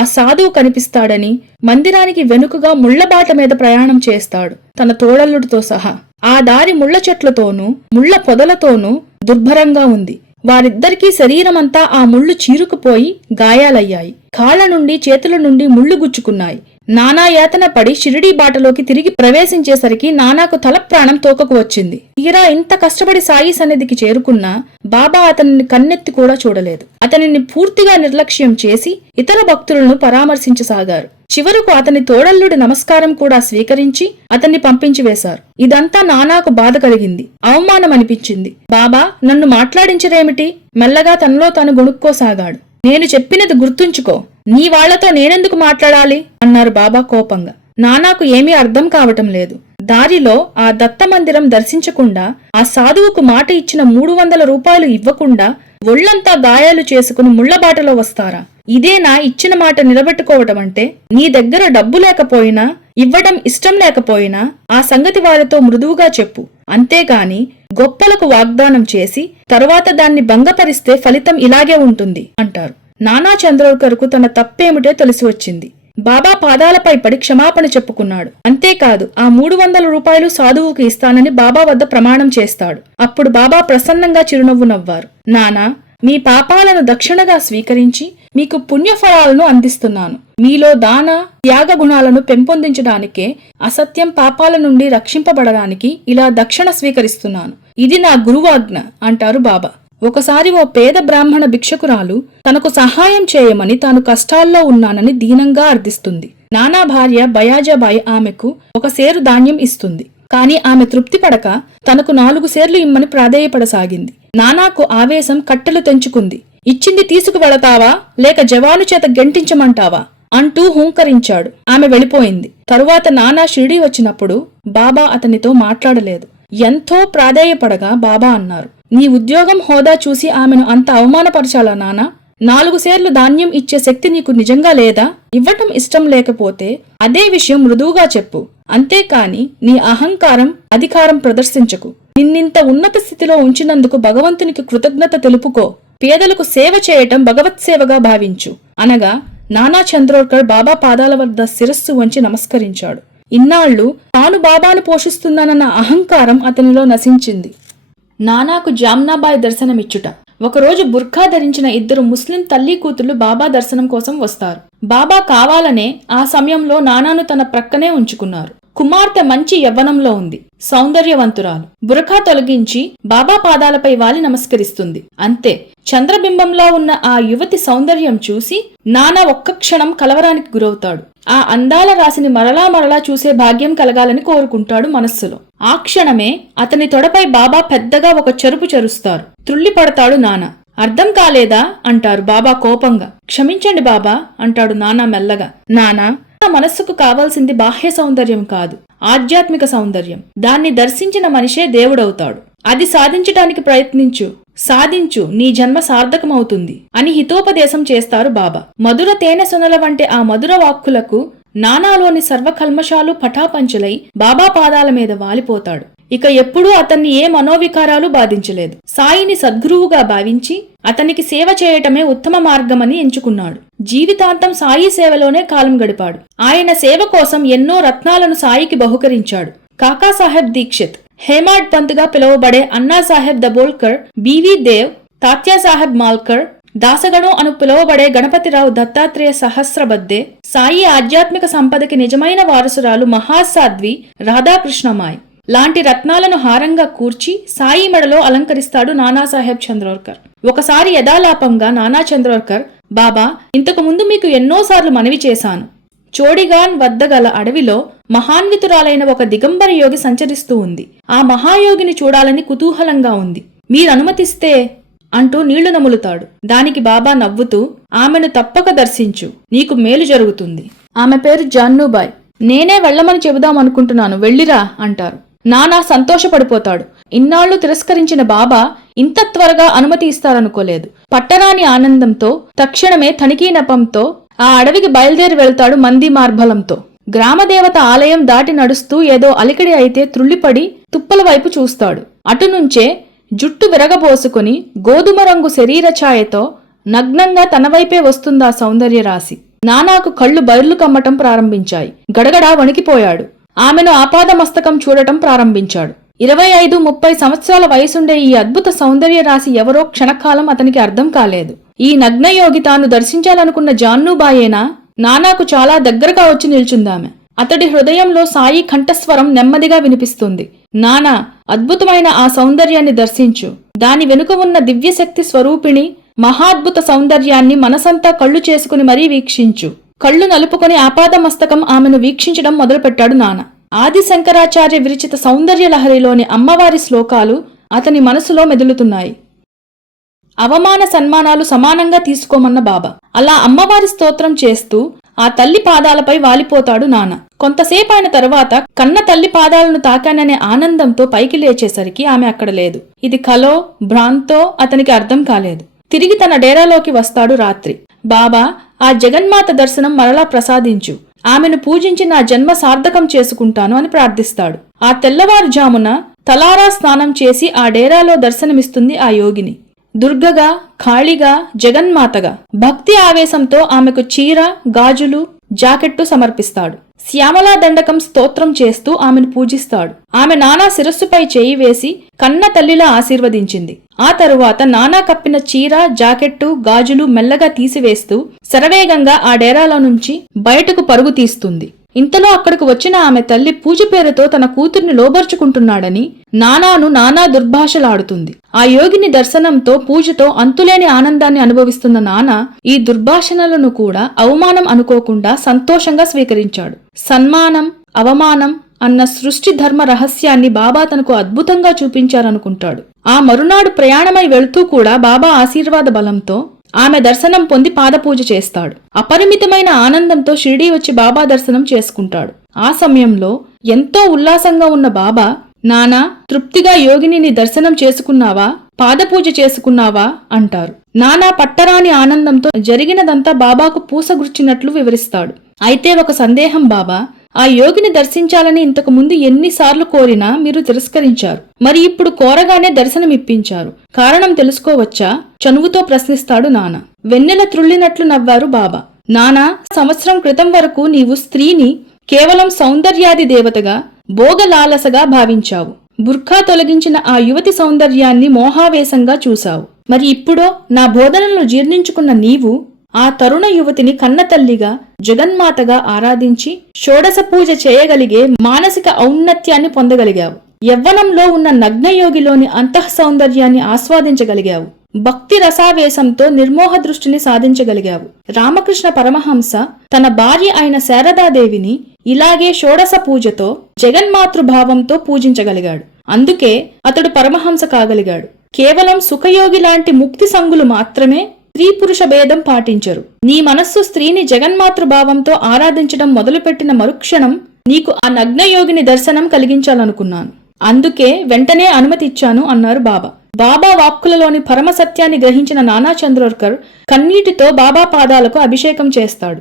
ఆ సాధువు కనిపిస్తాడని మందిరానికి వెనుకగా ముళ్లబాట మీద ప్రయాణం చేస్తాడు తన తోడల్లుడితో సహా. ఆ దారి ముళ్ల చెట్లతోనూ, ముళ్ల పొదలతోనూ దుర్భరంగా ఉంది. వారిద్దరికీ శరీరమంతా ఆ ముళ్లు చీరుకుపోయి గాయాలయ్యాయి. కాళ్ల నుండి, చేతుల నుండి ముళ్లు గుచ్చుకున్నాయి. నానా యాతన పడి షిరిడీ బాటలోకి తిరిగి ప్రవేశించేసరికి నానాకు తల ప్రాణం తోకకు వచ్చింది. తీరా ఇంత కష్టపడి సాయి సన్నిధికి చేరుకున్నా బాబా అతనిని కన్నెత్తి కూడా చూడలేదు. అతనిని పూర్తిగా నిర్లక్ష్యం చేసి ఇతర భక్తులను పరామర్శించసాగారు. చివరకు అతని తోడల్లుడి నమస్కారం కూడా స్వీకరించి అతన్ని పంపించి వేశారు. ఇదంతా నానాకు బాధ కలిగింది, అవమానం అనిపించింది. బాబా నన్ను మాట్లాడించరేమిటి? మెల్లగా తనలో తాను గొణుక్కోసాగాడు. నేను చెప్పినది గుర్తుంచుకో, నీ వాళ్లతో నేనెందుకు మాట్లాడాలి అన్నారు బాబా కోపంగా. నానాకు ఏమీ అర్థం కావటం లేదు. దారిలో ఆ దత్త మందిరం దర్శించకుండా, ఆ సాధువుకు మాట ఇచ్చిన 300 రూపాయలు ఇవ్వకుండా ఒళ్లంతా గాయాలు చేసుకుని ముళ్లబాటలో వస్తారా? ఇదేనా ఇచ్చిన మాట నిలబెట్టుకోవటం అంటే? నీ దగ్గర డబ్బు లేకపోయినా, ఇవ్వడం ఇష్టం లేకపోయినా ఆ సంగతి వారితో మృదువుగా చెప్పు. అంతేగాని గొప్పలకు వాగ్దానం చేసి తరువాత దాన్ని భంగపరిస్తే ఫలితం ఇలాగే ఉంటుంది అంటారు. నానా చంద్రోర్కర్కు తన తప్పేమిటో తెలిసి వచ్చింది. బాబా పాదాలపై పడి క్షమాపణ చెప్పుకున్నాడు. అంతేకాదు ఆ 300 రూపాయలు సాధువుకు ఇస్తానని బాబా వద్ద ప్రమాణం చేస్తాడు. అప్పుడు బాబా ప్రసన్నంగా చిరునవ్వు నవ్వారు. నానా, మీ పాపాలను దక్షిణగా స్వీకరించి మీకు పుణ్యఫలాలను అందిస్తున్నాను. మీలో దాన, త్యాగ గుణాలను పెంపొందించడానికే, అసత్యం, పాపాల నుండి రక్షింపబడడానికి ఇలా దక్షిణ స్వీకరిస్తున్నాను. ఇది నా గురువాజ్ఞ అంటారు బాబా. ఒకసారి ఓ పేద బ్రాహ్మణ భిక్షకురాలు తనకు సహాయం చేయమని తాను కష్టాల్లో ఉన్నానని దీనంగా అర్థిస్తుంది. నానా భార్య బయాజాబాయి ఆమెకు 1 సేరు ధాన్యం ఇస్తుంది. కాని ఆమె తృప్తి పడక తనకు 4 సేర్లు ఇమ్మని ప్రాధేయపడసాగింది. నానాకు ఆవేశం కట్టెలు తెంచుకుంది. ఇచ్చింది తీసుకు వెళతావా లేక జవాను చేత గెంటించమంటావా అంటూ హూంకరించాడు. ఆమె వెళ్ళిపోయింది. తరువాత నానా షిరిడీ వచ్చినప్పుడు బాబా అతనితో మాట్లాడలేదు. ఎంతో ప్రాధేయపడగా బాబా అన్నారు, నీ ఉద్యోగం, హోదా చూసి ఆమెను అంత అవమానపరచాలా నానా? 4 సేర్లు ధాన్యం ఇచ్చే శక్తి నీకు నిజంగా లేదా? ఇవ్వటం ఇష్టం లేకపోతే అదే విషయం మృదువుగా చెప్పు. అంతేకాని నీ అహంకారం, అధికారం ప్రదర్శించకు. నిన్నింత ఉన్నత స్థితిలో ఉంచినందుకు భగవంతునికి కృతజ్ఞత తెలుపుకో. పేదలకు సేవ చేయటం భగవత్ సేవగా భావించు అనగా నానా చంద్రోర్కర్ బాబా పాదాల వద్ద శిరస్సు వంచి నమస్కరించాడు. ఇన్నాళ్లు తాను బాబాను పోషిస్తున్నానన్న అహంకారం అతనిలో నశించింది. నానాకు జామ్నాబాయ్ దర్శనమిచ్చుట. ఒకరోజు బుర్ఖా ధరించిన 2 ముస్లిం తల్లి కూతుళ్లు బాబా దర్శనం కోసం వస్తారు. బాబా కావాలనే ఆ సమయంలో నానాను తన ప్రక్కనే ఉంచుకున్నారు. కుమార్తె మంచి యవ్వనంలో ఉంది, సౌందర్యవంతురాలు. బురఖా తొలగించి బాబా పాదాలపై వాలి నమస్కరిస్తుంది. అంతే, చంద్రబింబంలో ఉన్న ఆ యువతి సౌందర్యం చూసి నానా ఒక్క క్షణం కలవరానికి గురవుతాడు. ఆ అందాల రాశిని మరలా మరలా చూసే భాగ్యం కలగాలని కోరుకుంటాడు మనస్సులో. ఆ క్షణమే అతని తొడపై బాబా పెద్దగా ఒక చెరుపు చెరుస్తారు. త్రుళ్ళిపడతాడు నానా. అర్థం కాలేదా అంటారు బాబా కోపంగా. క్షమించండి బాబా అంటాడు నానా మెల్లగా. నానా, నా మనస్సుకు కావాల్సింది బాహ్య సౌందర్యం కాదు, ఆధ్యాత్మిక సౌందర్యం. దాన్ని దర్శించిన మనిషే దేవుడవుతాడు. అది సాధించటానికి ప్రయత్నించు, సాధించు, నీ జన్మ సార్థకమవుతుంది అని హితోపదేశం చేస్తారు బాబా. మధుర తేనె సొనల వంటి ఆ మధుర వాక్కులకు నానాలోని సర్వకల్మషాలు పటాపంచలై బాబా పాదాల మీద వాలిపోతాడు. ఇక ఎప్పుడూ అతన్ని ఏ మనోవికారాలు బాధించలేదు. సాయిని సద్గురువుగా భావించి అతనికి సేవ చేయటమే ఉత్తమ మార్గమని ఎంచుకున్నాడు. జీవితాంతం సాయి సేవలోనే కాలం గడిపాడు. ఆయన సేవ కోసం ఎన్నో రత్నాలను సాయికి బహుకరించాడు. కాకాసాహెబ్ దీక్షిత్, హేమాడ్ పంత్గా పిలువబడే అన్నాసాహెబ్ దబోల్కర్, బివి దేవ్, తాత్యాసాహెబ్ మాల్కర్, దాసగణం అను పిలువబడే గణపతిరావు దత్తాత్రేయ సహస్రబద్దే, సాయి ఆధ్యాత్మిక సంపదకి నిజమైన వారసురాలు మహాసాధ్వి రాధాకృష్ణమాయ్ లాంటి రత్నాలను హారంగా కూర్చి సాయి మెడలో అలంకరిస్తాడు నానాసాహెబ్ చంద్రోర్కర్. ఒకసారి యథాలాపంగా నానా చంద్రోర్కర్, బాబా, ఇంతకు ముందు మీకు ఎన్నోసార్లు మనవి చేశాను. చోడిగాన్ వద్ద గల అడవిలో మహాన్వితురాలైన ఒక దిగంబర యోగి సంచరిస్తూ ఉంది. ఆ మహాయోగిని చూడాలని కుతూహలంగా ఉంది. మీరనుమతిస్తే అంటూ నీళ్లు నములుతాడు. దానికి బాబా నవ్వుతూ, ఆమెను తప్పక దర్శించు, నీకు మేలు జరుగుతుంది. ఆమె పేరు జాన్నూబాయ్. నేనే వెళ్లమని చెబుదామనుకుంటున్నాను, వెళ్ళిరా అంటారు. నానా సంతోషపడిపోతాడు. ఇన్నాళ్లు తిరస్కరించిన బాబా ఇంత త్వరగా అనుమతి ఇస్తారనుకోలేదు. పట్టరాని ఆనందంతో తక్షణమే తనిఖీ నెపంతో ఆ అడవికి బయలుదేరి వెళ్తాడు మంది మార్బలంతో. గ్రామదేవత ఆలయం దాటి నడుస్తూ ఏదో అలికిడి అయితే త్రుళ్ళిపడి తుప్పల వైపు చూస్తాడు. అటునుంచే జుట్టు విరగబోసుకుని గోధుమ రంగు శరీర ఛాయతో నగ్నంగా తన వైపే వస్తుందా సౌందర్య రాశి. నానాకు కళ్ళు బైర్లు కమ్మటం ప్రారంభించాయి. గడగడా వణికిపోయాడు. ఆమెను ఆపాదమస్తకం చూడటం ప్రారంభించాడు. 25-30 సంవత్సరాల వయసుండే ఈ అద్భుత సౌందర్య రాశి ఎవరో క్షణకాలం అతనికి అర్థం కాలేదు. ఈ నగ్నయోగి తాను దర్శించాలనుకున్న జాన్నూబాయేనా? నానాకు చాలా దగ్గరగా వచ్చి నిల్చుందామె. అతడి హృదయంలో సాయి కంఠస్వరం నెమ్మదిగా వినిపిస్తుంది. నానా, అద్భుతమైన ఆ సౌందర్యాన్ని దర్శించు. దాని వెనుక ఉన్న దివ్యశక్తి స్వరూపిణి మహాద్భుత సౌందర్యాన్ని మనసంతా కళ్ళు చేసుకుని మరీ వీక్షించు. కళ్ళు నలుపుకొని ఆపాదమస్తకం ఆమెను వీక్షించడం మొదలుపెట్టాడు నాన్న. ఆది శంకరాచార్య విరచిత సౌందర్య లహరిలోని అమ్మవారి శ్లోకాలు అతని మనసులో మెదులుతున్నాయి. అవమాన సన్మానాలు సమానంగా తీసుకోమన్న బాబా. అలా అమ్మవారి స్తోత్రం చేస్తూ ఆ తల్లి పాదాలపై వాలిపోతాడు నాన్న. కొంతసేపు అయిన తరువాత కన్న తల్లి పాదాలను తాకాననే ఆనందంతో పైకి లేచేసరికి ఆమె అక్కడ లేదు. ఇది కలో భ్రాంతో అతనికి అర్థం కాలేదు. తిరిగి తన డేరాలోకి వస్తాడు రాత్రి. బాబా, ఆ జగన్మాత దర్శనం మరలా ప్రసాదించు. ఆమెను పూజించి నా జన్మ సార్థకం చేసుకుంటాను అని ప్రార్థిస్తాడు. ఆ తెల్లవారుజామున తలారా స్నానం చేసి ఆ డేరాలో దర్శనమిస్తుంది ఆ యోగిని. దుర్గగా, కాళిగా, జగన్మాతగా భక్తి ఆవేశంతో ఆమెకు చీర, గాజులు, జాకెట్టు సమర్పిస్తాడు. శ్యామలా దండకం స్తోత్రం చేస్తూ ఆమెను పూజిస్తాడు. ఆమె నానా శిరస్సుపై చేయి వేసి కన్న తల్లిలా ఆశీర్వదించింది. ఆ తరువాత నానా కప్పిన చీర, జాకెట్టు, గాజులు మెల్లగా తీసివేస్తూ శరవేగంగా ఆ డేరాలో నుంచి బయటకు పరుగు తీస్తుంది. ఇంతలో అక్కడికి వచ్చిన ఆమె తల్లి పూజ పేరుతో తన కూతుర్ని లోబర్చుకుంటున్నాడని నానాను నానా దుర్భాషలాడుతుంది. ఆ యోగిని దర్శనంతో, పూజతో అంతులేని ఆనందాన్ని అనుభవిస్తున్న నానా ఈ దుర్భాషణలను కూడా అవమానం అనుకోకుండా సంతోషంగా స్వీకరించాడు. సన్మానం, అవమానం అన్న సృష్టి ధర్మ రహస్యాన్ని బాబా తనకు అద్భుతంగా చూపించారనుకుంటాడు. ఆ మరునాడు ప్రయాణమై వెళుతూ కూడా బాబా ఆశీర్వాద బలంతో ఆమె దర్శనం పొంది పాదపూజ చేస్తాడు. అపరిమితమైన ఆనందంతో షిరిడీ వచ్చి బాబా దర్శనం చేసుకుంటాడు. ఆ సమయంలో ఎంతో ఉల్లాసంగా ఉన్న బాబా, నానా, తృప్తిగా యోగిని దర్శనం చేసుకున్నావా, పాదపూజ చేసుకున్నావా అంటారు. నానా పట్టరాని ఆనందంతో జరిగినదంతా బాబాకు పూసగుర్చినట్లు వివరిస్తాడు. అయితే ఒక సందేహం బాబా, ఆ యోగిని దర్శించాలని ఇంతకు ముందు ఎన్నిసార్లు కోరినా మీరు తిరస్కరించారు. మరి ఇప్పుడు కోరగానే దర్శనమిప్పించారు. కారణం తెలుసుకోవచ్చా? చనువుతో ప్రశ్నిస్తాడు నాన్న. వెన్నెల త్రుళ్ళినట్లు నవ్వారు బాబా. నానా, సంవత్సరం క్రితం వరకు నీవు స్త్రీని కేవలం సౌందర్యాది దేవతగా, భోగలాలసగా భావించావు. బుర్ఖా తొలగించిన ఆ యువతి సౌందర్యాన్ని మోహావేశంగా చూశావు. మరి ఇప్పుడో నా బోధనలను జీర్ణించుకున్న నీవు ఆ తరుణ యువతిని కన్నతల్లిగా, జగన్మాతగా ఆరాధించి షోడశ పూజ చేయగలిగే మానసిక ఔన్నత్యాన్ని పొందగలిగావు. యవ్వనంలో ఉన్న నగ్నయోగిలోని అంతః సౌందర్యాన్ని ఆస్వాదించగలిగావు. భక్తి రసావేశంతో నిర్మోహ దృష్టిని సాధించగలిగావు. రామకృష్ణ పరమహంస తన భార్య అయిన శారదాదేవిని ఇలాగే షోడశ పూజతో, జగన్మాతృభావంతో పూజించగలిగాడు. అందుకే అతడు పరమహంస కాగలిగాడు. కేవలం సుఖయోగి లాంటి ముక్తి సంగులు మాత్రమే స్త్రీ పురుష భేదం పాటించరు. నీ మనస్సు స్త్రీని జగన్మాతృభావంతో ఆరాధించడం మొదలుపెట్టిన మరుక్షణం నీకు ఆ నగ్నయోగిని దర్శనం కలిగించాలనుకున్నాను. అందుకే వెంటనే అనుమతి ఇచ్చాను అన్నారు బాబా. బాబా వాక్కులలోని పరమ సత్యాన్ని గ్రహించిన నానా చంద్రోర్కర్ కన్నీటితో బాబా పాదాలకు అభిషేకం చేస్తాడు.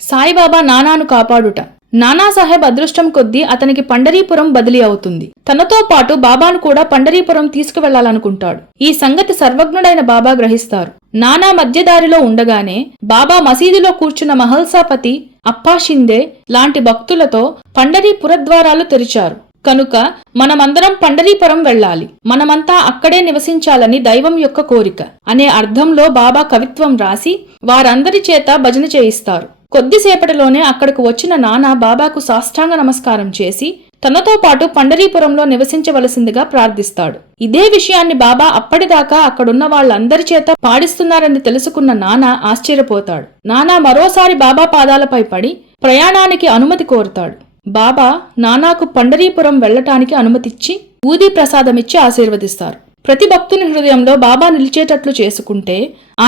సాయిబాబా నానాను కాపాడుట. నానాసాహెబ్ అదృష్టం కొద్దీ అతనికి పండరీపురం బదిలీ అవుతుంది. తనతో పాటు బాబాను కూడా పండరీపురం తీసుకువెళ్లాలనుకుంటాడు. ఈ సంగతి సర్వజ్ఞుడైన బాబా గ్రహిస్తారు. నానా మధ్యదారిలో ఉండగానే బాబా మసీదులో కూర్చున్న మహల్సాపతి, అప్పా షిందే లాంటి భక్తులతో పండరీపురద్వారాలు తెరిచారు. కనుక మనమందరం పండరీపురం వెళ్ళాలి, మనమంతా అక్కడే నివసించాలని దైవం యొక్క కోరిక అనే అర్థంలో బాబా కవిత్వం రాసి వారందరి చేత భజన చేయిస్తారు. కొద్దిసేపటిలోనే అక్కడకు వచ్చిన నానా బాబాకు సాష్టాంగ నమస్కారం చేసి తనతో పాటు పండరీపురంలో నివసించవలసిందిగా ప్రార్థిస్తాడు. ఇదే విషయాన్ని బాబా అప్పటిదాకా అక్కడున్న వాళ్ళందరి చేత పాడిస్తున్నారని తెలుసుకున్న నానా ఆశ్చర్యపోతాడు. నానా మరోసారి బాబా పాదాలపై పడి ప్రయాణానికి అనుమతి కోరుతాడు. బాబా నానాకు పండరీపురం వెళ్లటానికి అనుమతిచ్చి ఊదీ ప్రసాదమిచ్చి ఆశీర్వదిస్తారు. ప్రతి భక్తుని హృదయంలో బాబా నిలిచేటట్లు చేసుకుంటే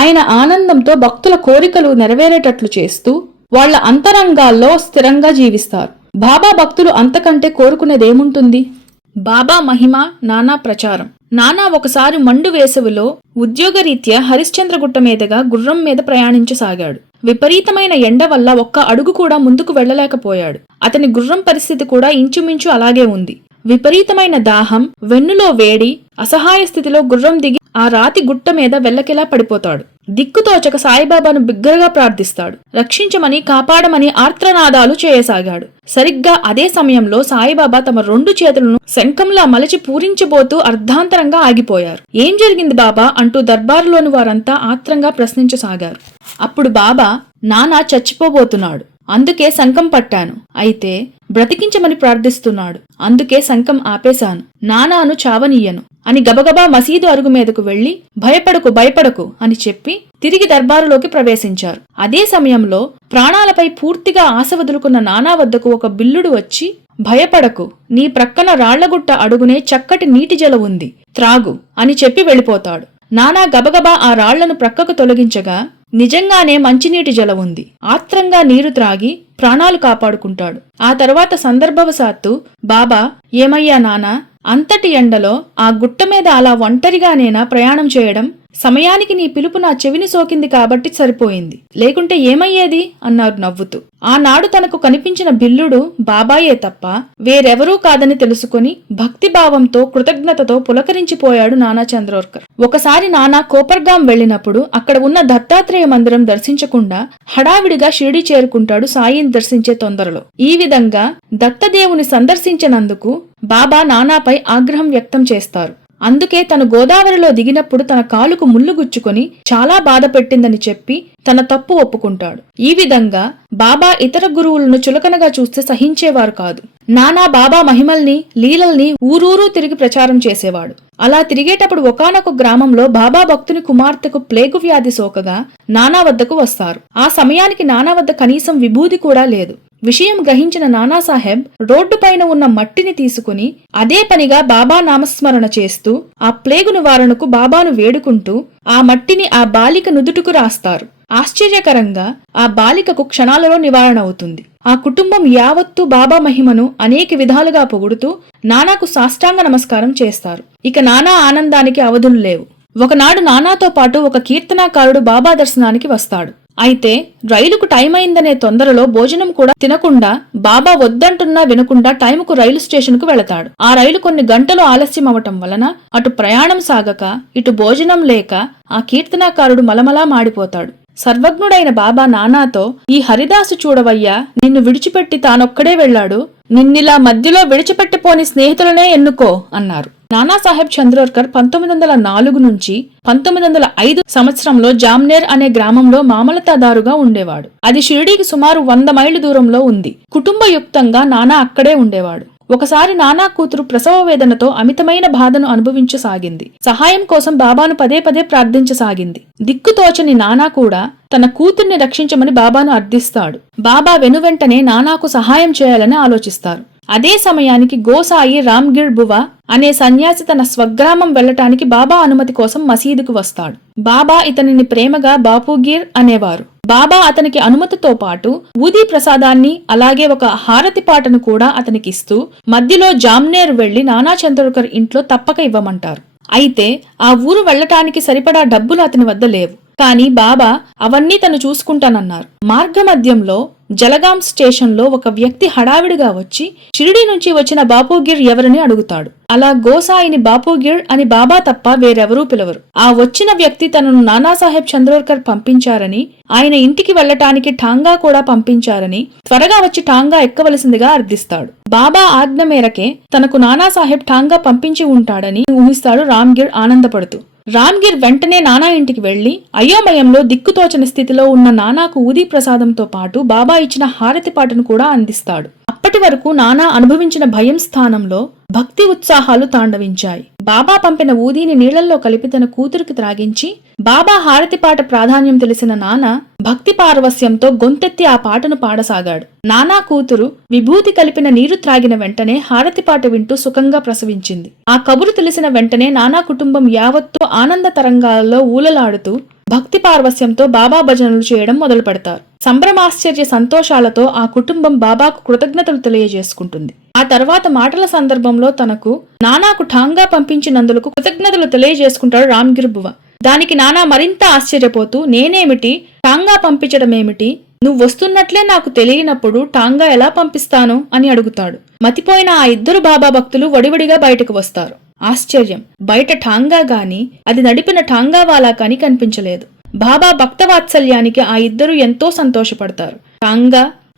ఆయన ఆనందంతో భక్తుల కోరికలు నెరవేరేటట్లు చేస్తూ వాళ్ల అంతరంగాల్లో స్థిరంగా జీవిస్తారు. బాబా భక్తులు అంతకంటే కోరుకునేదేముంటుంది? బాబా మహిమ నానా ప్రచారం. నానా ఒకసారి మండు వేసవిలో ఉద్యోగరీత్యా హరిశ్చంద్రగుట్ట మీదుగా గుర్రం మీద ప్రయాణించసాగాడు. విపరీతమైన ఎండ వల్ల ఒక్క అడుగు కూడా ముందుకు వెళ్లలేకపోయాడు. అతని గుర్రం పరిస్థితి కూడా ఇంచుమించు అలాగే ఉంది. విపరీతమైన దాహం, వెన్నులో వేడి, అసహాయ స్థితిలో గుర్రం దిగి ఆ రాతి గుట్ట మీద వెల్లకిలా పడిపోతాడు. దిక్కుతోచక సాయిబాబాను బిగ్గరగా ప్రార్థిస్తాడు. రక్షించమని, కాపాడమని ఆర్త్రనాదాలు చేయసాగాడు. సరిగ్గా అదే సమయంలో సాయిబాబా తమ 2 చేతులను శంఖంలా మలచి పూరించబోతూ అర్ధాంతరంగా ఆగిపోయారు. ఏం జరిగింది బాబా అంటూ దర్బారులోని వారంతా ఆత్రంగా ప్రశ్నించసాగారు. అప్పుడు బాబా, నానా చచ్చిపోబోతున్నాడు, అందుకే శంఖం పట్టాను. అయితే బ్రతికించమని ప్రార్థిస్తున్నాడు, అందుకే శంఖం ఆపేశాను. నానాను చావనీయను అని గబగబా మసీదు అరుగు మీదకు వెళ్లి భయపడకు భయపడకు అని చెప్పి తిరిగి దర్బారులోకి ప్రవేశించారు. అదే సమయంలో ప్రాణాలపై పూర్తిగా ఆశ వదులుకున్న నానా వద్దకు ఒక బిల్లుడు వచ్చి, భయపడకు, నీ ప్రక్కన రాళ్లగుట్ట అడుగునే చక్కటి నీటి జల ఉంది, త్రాగు అని చెప్పి వెళ్ళిపోతాడు. నానా గబగబా ఆ రాళ్లను ప్రక్కకు తొలగించగా నిజంగానే మంచినీటి జల ఉంది. ఆత్రంగా నీరు త్రాగి ప్రాణాలు కాపాడుకుంటాడు. ఆ తర్వాత సందర్భవశాత్తు బాబా, ఏమయ్యా నానా, అంతటి ఎండలో ఆ గుట్ట మీద అలా ఒంటరిగానేనా ప్రయాణం చేయడం? సమయానికి నీ పిలుపు నా చెవిని సోకింది కాబట్టి సరిపోయింది, లేకుంటే ఏమయ్యేది అన్నారు నవ్వుతూ. ఆనాడు తనకు కనిపించిన బిల్లుడు బాబాయే తప్ప వేరెవరూ కాదని తెలుసుకుని భక్తిభావంతో కృతజ్ఞతతో పులకరించిపోయాడు నానా చంద్రోర్కర్. ఒకసారి నానా కోపర్గాం వెళ్లినప్పుడు అక్కడ ఉన్న దత్తాత్రేయ మందిరం దర్శించకుండా హడావిడిగా షిరిడి చేరుకుంటాడు సాయిని దర్శించే తొందరలో. ఈ విధంగా దత్తదేవుని సందర్శించినందుకు బాబా నానాపై ఆగ్రహం వ్యక్తం చేస్తారు. అందుకే తను గోదావరిలో దిగినప్పుడు తన కాలుకు ముళ్ళు గుచ్చుకొని చాలా బాధ పెట్టిందని చెప్పి తన తప్పు ఒప్పుకుంటాడు. ఈ విధంగా బాబా ఇతర గురువులను చులకనగా చూస్తే సహించేవారు కాదు. నానా బాబా మహిమల్ని, లీలల్ని ఊరూరూ తిరిగి ప్రచారం చేసేవాడు. అలా తిరిగేటప్పుడు ఒకానొక గ్రామంలో బాబా భక్తుని కుమార్తెకు ప్లేగు వ్యాధి సోకగా నానా వద్దకు వస్తారు. ఆ సమయానికి నానా వద్ద కనీసం విభూది కూడా లేదు. విషయం గ్రహించిన నానాసాహెబ్ రోడ్డు పైన ఉన్న మట్టిని తీసుకుని అదే పనిగా బాబా నామస్మరణ చేస్తూ ఆ ప్లేగు నివారణకు బాబాను వేడుకుంటూ ఆ మట్టిని ఆ బాలిక నుదుటుకు రాస్తారు. ఆశ్చర్యకరంగా ఆ బాలికకు క్షణాలలో నివారణ అవుతుంది. ఆ కుటుంబం యావత్తు బాబా మహిమను అనేక విధాలుగా పొగుడుతూ నానాకు సాష్టాంగ నమస్కారం చేస్తారు. ఇక నానా ఆనందానికి అవధులు లేవు. ఒకనాడు నానాతో పాటు ఒక కీర్తనాకారుడు బాబా దర్శనానికి వస్తాడు. అయితే రైలుకు టైం అయిందనే తొందరలో భోజనం కూడా తినకుండా బాబా వద్దంటున్నా వినకుండా టైముకు రైలు స్టేషన్కు వెళతాడు. ఆ రైలు కొన్ని గంటలు ఆలస్యం అవటం వలన అటు ప్రయాణం సాగక ఇటు భోజనం లేక ఆ కీర్తనాకారుడు మలమలా మాడిపోతాడు. సర్వజ్ఞుడైన బాబా నానాతో, ఈ హరిదాసు చూడవయ్యా, నిన్ను విడిచిపెట్టి తానొక్కడే వెళ్లాడు, నిన్నిలా మధ్యలో విడిచిపెట్టిపోని స్నేహితులనే ఎన్నుకో అన్నారు. నానాసాహెబ్ చంద్రోర్కర్ 1904 నుంచి 1905 సంవత్సరంలో జామ్నేర్ అనే గ్రామంలో మామలతాదారుగా ఉండేవాడు. అది షిరిడీకి సుమారు 100 మైళ్ల దూరంలో ఉంది. కుటుంబయుక్తంగా నానా అక్కడే ఉండేవాడు. ఒకసారి నానా కూతురు ప్రసవ వేదనతో అమితమైన బాధను అనుభవించసాగింది. సహాయం కోసం బాబాను పదే పదే ప్రార్థించసాగింది. దిక్కుతోచని నానా కూడా తన కూతుర్ని రక్షించమని బాబాను అర్థిస్తాడు. బాబా వెనువెంటనే నానాకు సహాయం చేయాలని ఆలోచిస్తారు. అదే సమయానికి గోసాయి రామ్గిర్ బువా అనే సన్యాసి తన స్వగ్రామం వెళ్లటానికి బాబా అనుమతి కోసం మసీదుకు వస్తాడు. బాబా ఇతనిని ప్రేమగా బాపుగిర్ అనేవారు. బాబా అతనికి అనుమతితో పాటు ఊదీ ప్రసాదాన్ని అలాగే ఒక హారతి పాటను కూడా అతనికిస్తూ మధ్యలో జామ్నేర్ వెళ్లి నానా చంద్రకర్ ఇంట్లో తప్పక ఇవ్వమంటారు. అయితే ఆ ఊరు వెళ్లటానికి సరిపడా డబ్బులు అతని వద్ద లేవు. కాని బాబా అవన్నీ తను చూసుకుంటానన్నారు. మార్గమధ్యంలో జలగాం స్టేషన్లో ఒక వ్యక్తి హడావిడిగా వచ్చి షిరిడీ నుంచి వచ్చిన బాపుగిర్ ఎవరని అడుగుతాడు. అలా గోసాయిని బాపుగిర్ అని బాబా తప్ప వేరెవరూ పిలవరు. ఆ వచ్చిన వ్యక్తి తనను నానాసాహెబ్ చంద్రోర్కర్ పంపించారని, ఆయన ఇంటికి వెళ్లటానికి టాంగా కూడా పంపించారని, త్వరగా వచ్చి టాంగా ఎక్కవలసిందిగా అర్థిస్తాడు. బాబా ఆజ్ఞ మేరకే తనకు నానాసాహెబ్ టాంగా పంపించి ఉంటాడని ఊహిస్తాడు రామ్గిర్ ఆనందపడుతూ. రామ్గిర్ వెంటనే నానా ఇంటికి వెళ్లి అయోమయంలో దిక్కుతోచని స్థితిలో ఉన్న నానాకు ఊదీ ప్రసాదంతో పాటు బాబా ఇచ్చిన హారతి పాటను కూడా అందిస్తాడు. అప్పటి వరకు నానా అనుభవించిన భయం స్థానంలో భక్తి ఉత్సాహాలు తాండవించాయి. బాబా పంపిన ఊదీని నీళ్లలో కలిపి తన కూతురికి త్రాగించి బాబా హారతి పాట ప్రాధాన్యం తెలిసిన నానా భక్తి పారవస్యంతో గొంతెత్తి ఆ పాటను పాడసాగాడు. నానా కూతురు విభూతి కలిపిన నీరు త్రాగిన వెంటనే హారతి పాట వింటూ సుఖంగా ప్రసవించింది. ఆ కబురు తెలిసిన వెంటనే నానా కుటుంబం యావత్తు ఆనంద తరంగాలలో ఊలలాడుతూ భక్తి పార్వస్యంతో బాబా భజనలు చేయడం మొదలు పెడతారు. సంభ్రమాశ్చర్య సంతోషాలతో ఆ కుటుంబం బాబాకు కృతజ్ఞతలు తెలియజేసుకుంటుంది. ఆ తర్వాత మాటల సందర్భంలో తనకు నానాకు ఠాంగా పంపించినందులకు కృతజ్ఞతలు తెలియజేసుకుంటాడు రామ్గిర్ బువా. దానికి నానా మరింత ఆశ్చర్యపోతూ, నేనేమిటి, టాంగా పంపించడమేమిటి, నువ్వు వస్తున్నట్లే నాకు తెలియనప్పుడు టాంగా ఎలా పంపిస్తాను అని అడుగుతాడు. మతిపోయిన ఆ ఇద్దరు బాబా భక్తులు వడివడిగా బయటకు వస్తారు. ఆశ్చర్యం, బయట టాంగా గాని అది నడిపిన టాంగా వాలా కాని కనిపించలేదు. బాబా భక్తవాత్సల్యానికి ఆ ఇద్దరు ఎంతో సంతోషపడతారు.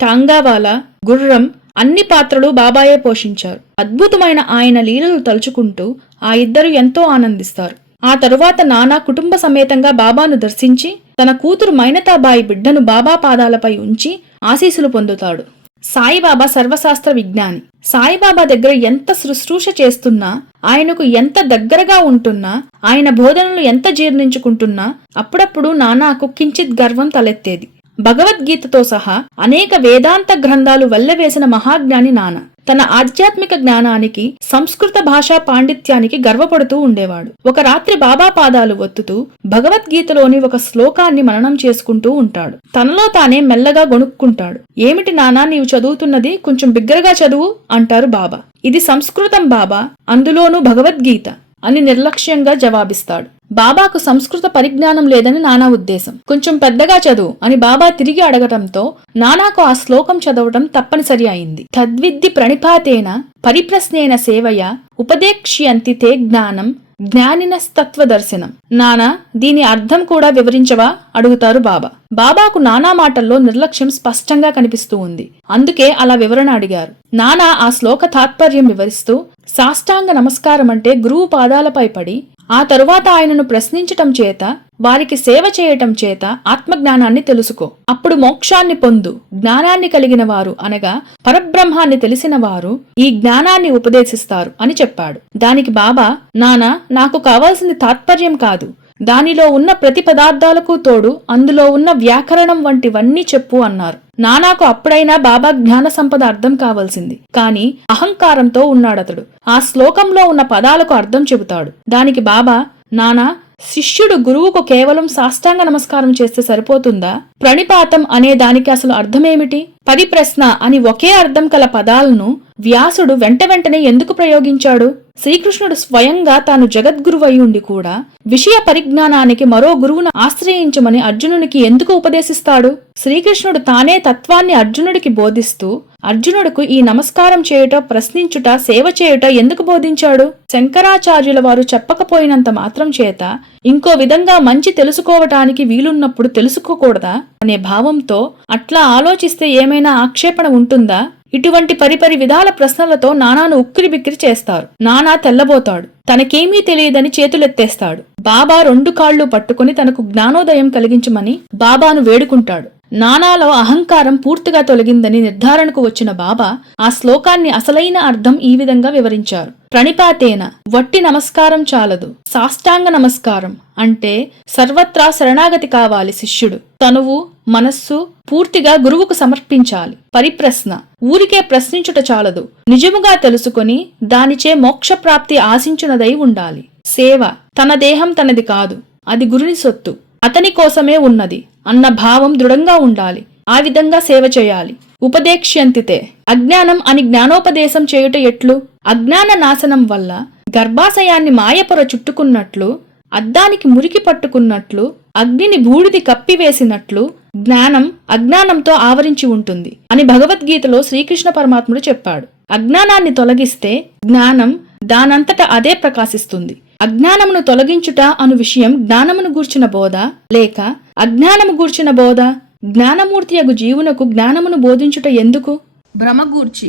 టాంగావాలా, గుర్రం అన్ని పాత్రలు బాబాయే పోషించారు. అద్భుతమైన ఆయన లీలలు తలుచుకుంటూ ఆ ఇద్దరు ఎంతో ఆనందిస్తారు. ఆ తరువాత నానా కుటుంబ సమేతంగా బాబాను దర్శించి తన కూతురు మైనతాబాయి బిడ్డను బాబా పాదాలపై ఉంచి ఆశీస్సులు పొందుతాడు. సాయిబాబా సర్వశాస్త్ర విజ్ఞాని. సాయిబాబా దగ్గర ఎంత శుశ్రూష చేస్తున్నా, ఆయనకు ఎంత దగ్గరగా ఉంటున్నా, ఆయన బోధనలు ఎంత జీర్ణించుకుంటున్నా అప్పుడప్పుడు నానాకు కించిత్ గర్వం తలెత్తేది. భగవద్గీతతో సహా అనేక వేదాంత గ్రంథాలు వెల్లవేసిన మహాజ్ఞాని నానా తన ఆధ్యాత్మిక జ్ఞానానికి, సంస్కృత భాషా పాండిత్యానికి గర్వపడుతూ ఉండేవాడు. ఒక రాత్రి బాబా పాదాలు ఒత్తుతూ భగవద్గీతలోని ఒక శ్లోకాన్ని మననం చేసుకుంటూ ఉంటాడు. తనలో తానే మెల్లగా గొణుక్కుంటాడు. ఏమిటి నానా, నీవు చదువుతున్నది? కొంచెం బిగ్గరగా చదువు అంటారు బాబా. ఇది సంస్కృతం బాబా, అందులోనూ భగవద్గీత అని నిర్లక్ష్యంగా జవాబిస్తాడు. బాబాకు సంస్కృత పరిజ్ఞానం లేదని నానా ఉద్దేశం. కొంచెం పెద్దగా చదువు అని బాబా తిరిగి అడగటంతో నానాకు ఆ శ్లోకం చదవటం తప్పనిసరి అయింది. తద్విద్ది ప్రణిపాతేన పరిప్రశ్నేన సేవయ ఉపదేక్ష్యంతి తే జ్ఞానం జ్ఞానినస్తత్వదర్శనం. నానా, దీని అర్థం కూడా వివరించవా అడుగుతారు బాబా. బాబాకు నానా మాటల్లో నిర్లక్ష్యం స్పష్టంగా కనిపిస్తూ ఉంది. అందుకే అలా వివరణ అడిగారు. నానా ఆ శ్లోక తాత్పర్యం వివరిస్తూ, సాష్టాంగ నమస్కారం అంటే గురువు పాదాలపై పడి ఆ తరువాత ఆయనను ప్రశ్నించటం చేత, వారికి సేవ చేయటం చేత ఆత్మజ్ఞానాన్ని తెలుసుకో. అప్పుడు మోక్షాన్ని పొందు. జ్ఞానాన్ని కలిగిన వారు అనగా పరబ్రహ్మాన్ని తెలిసిన వారు ఈ జ్ఞానాన్ని ఉపదేశిస్తారు అని చెప్పాడు. దానికి బాబా, నానా, నాకు కావాల్సింది తాత్పర్యం కాదు, దానిలో ఉన్న ప్రతి పదార్థాలకు తోడు అందులో ఉన్న వ్యాకరణం వంటివన్నీ చెప్పు అన్నారు. నానాకు అప్పుడైనా బాబా జ్ఞాన సంపద అర్థం కావాల్సింది. కాని అహంకారంతో ఉన్నాడతడు. ఆ శ్లోకంలో ఉన్న పదాలకు అర్థం చెబుతాడు. దానికి బాబా, నానా, శిష్యుడు గురువుకు కేవలం సాష్టాంగ నమస్కారం చేస్తే సరిపోతుందా? ప్రణిపాతం అనే దానికి అసలు అర్థమేమిటి? పరిప్రశ్న అని ఒకే అర్థం కల పదాలను వ్యాసుడు వెంటనే ఎందుకు ప్రయోగించాడు? శ్రీకృష్ణుడు స్వయంగా తాను జగద్గురువై ఉండి కూడా విషయ పరిజ్ఞానానికి మరో గురువును ఆశ్రయించమని అర్జునునికి ఎందుకు ఉపదేశిస్తాడు? శ్రీకృష్ణుడు తానే తత్వాన్ని అర్జునుడికి బోధిస్తూ అర్జునుడికి ఈ నమస్కారం చేయుట, ప్రశ్నించుట, సేవ చేయుట ఎందుకు బోధించాడు? శంకరాచార్యుల వారు చెప్పకపోయినంత మాత్రం చేత ఇంకో విధంగా మంచి తెలుసుకోవటానికి వీలున్నప్పుడు తెలుసుకోకూడదా అనే భావంతో అట్లా ఆలోచిస్తే ఏమైనా ఆక్షేపణ ఉంటుందా? ఇటువంటి పరిపరి విధాల ప్రశ్నలతో నానాను ఉక్కిరిబిక్కిరి చేస్తారు. నానా తెల్లబోతాడు. తనకేమీ తెలియదని చేతులెత్తేస్తాడు. బాబా 2 కాళ్లు పట్టుకుని తనకు జ్ఞానోదయం కలిగించమని బాబాను వేడుకుంటాడు. నానాలో అహంకారం పూర్తిగా తొలగిందని నిర్ధారణకు వచ్చిన బాబా ఆ శ్లోకాన్ని అసలైన అర్థం ఈ విధంగా వివరించారు. ప్రణిపాతేన, వట్టి నమస్కారం చాలదు, సాష్టాంగ నమస్కారం అంటే సర్వత్రా శరణాగతి కావాలి శిష్యుడు. తనువు, మనస్సు పూర్తిగా గురువుకు సమర్పించాలి. పరిప్రశ్న: ఊరికే ప్రశ్నించుట చాలదు, నిజముగా తెలుసుకొని దానిచే మోక్షప్రాప్తి ఆశించునదై ఉండాలి. సేవ: తన దేహం తనది కాదు, అది గురుని సొత్తు, అతని కోసమే ఉన్నది అన్న భావం దృఢంగా ఉండాలి. ఆ విధంగా సేవ చేయాలి. ఉపదేక్ష్యంతితే: అజ్ఞానం అని జ్ఞానోపదేశం చేయుట ఎట్లు? అజ్ఞాన నాశనం వల్ల గర్భాశయాన్ని మాయపొర చుట్టుకున్నట్లు, అద్దానికి మురికి పట్టుకున్నట్లు, అగ్నిని బూడిది కప్పివేసినట్లు జ్ఞానం అజ్ఞానంతో ఆవరించి ఉంటుంది అని భగవద్గీతలో శ్రీకృష్ణ పరమాత్ముడు చెప్పాడు. అజ్ఞానాన్ని తొలగిస్తే జ్ఞానం దానంతట అదే ప్రకాశిస్తుంది. అజ్ఞానమును తొలగించుట అను విషయం జ్ఞానమును గూర్చిన బోధ లేక అజ్ఞానము గూర్చిన బోధ? జ్ఞానమూర్తియగు జీవునకు జ్ఞానమును బోధించుట ఎందుకు? భ్రమగూర్చి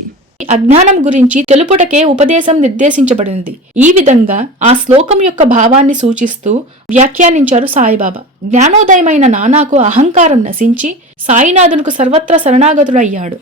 అజ్ఞానం గురించి తెలుపుటకే ఉపదేశం నిర్దేశించబడింది. ఈ విధంగా ఆ శ్లోకం యొక్క భావాన్ని సూచిస్తూ వ్యాఖ్యానించారు సాయిబాబా. జ్ఞానోదయమైన నానాకు అహంకారం నశించి సాయినాథునికి సర్వత్రా శరణాగతుడయ్యాడు.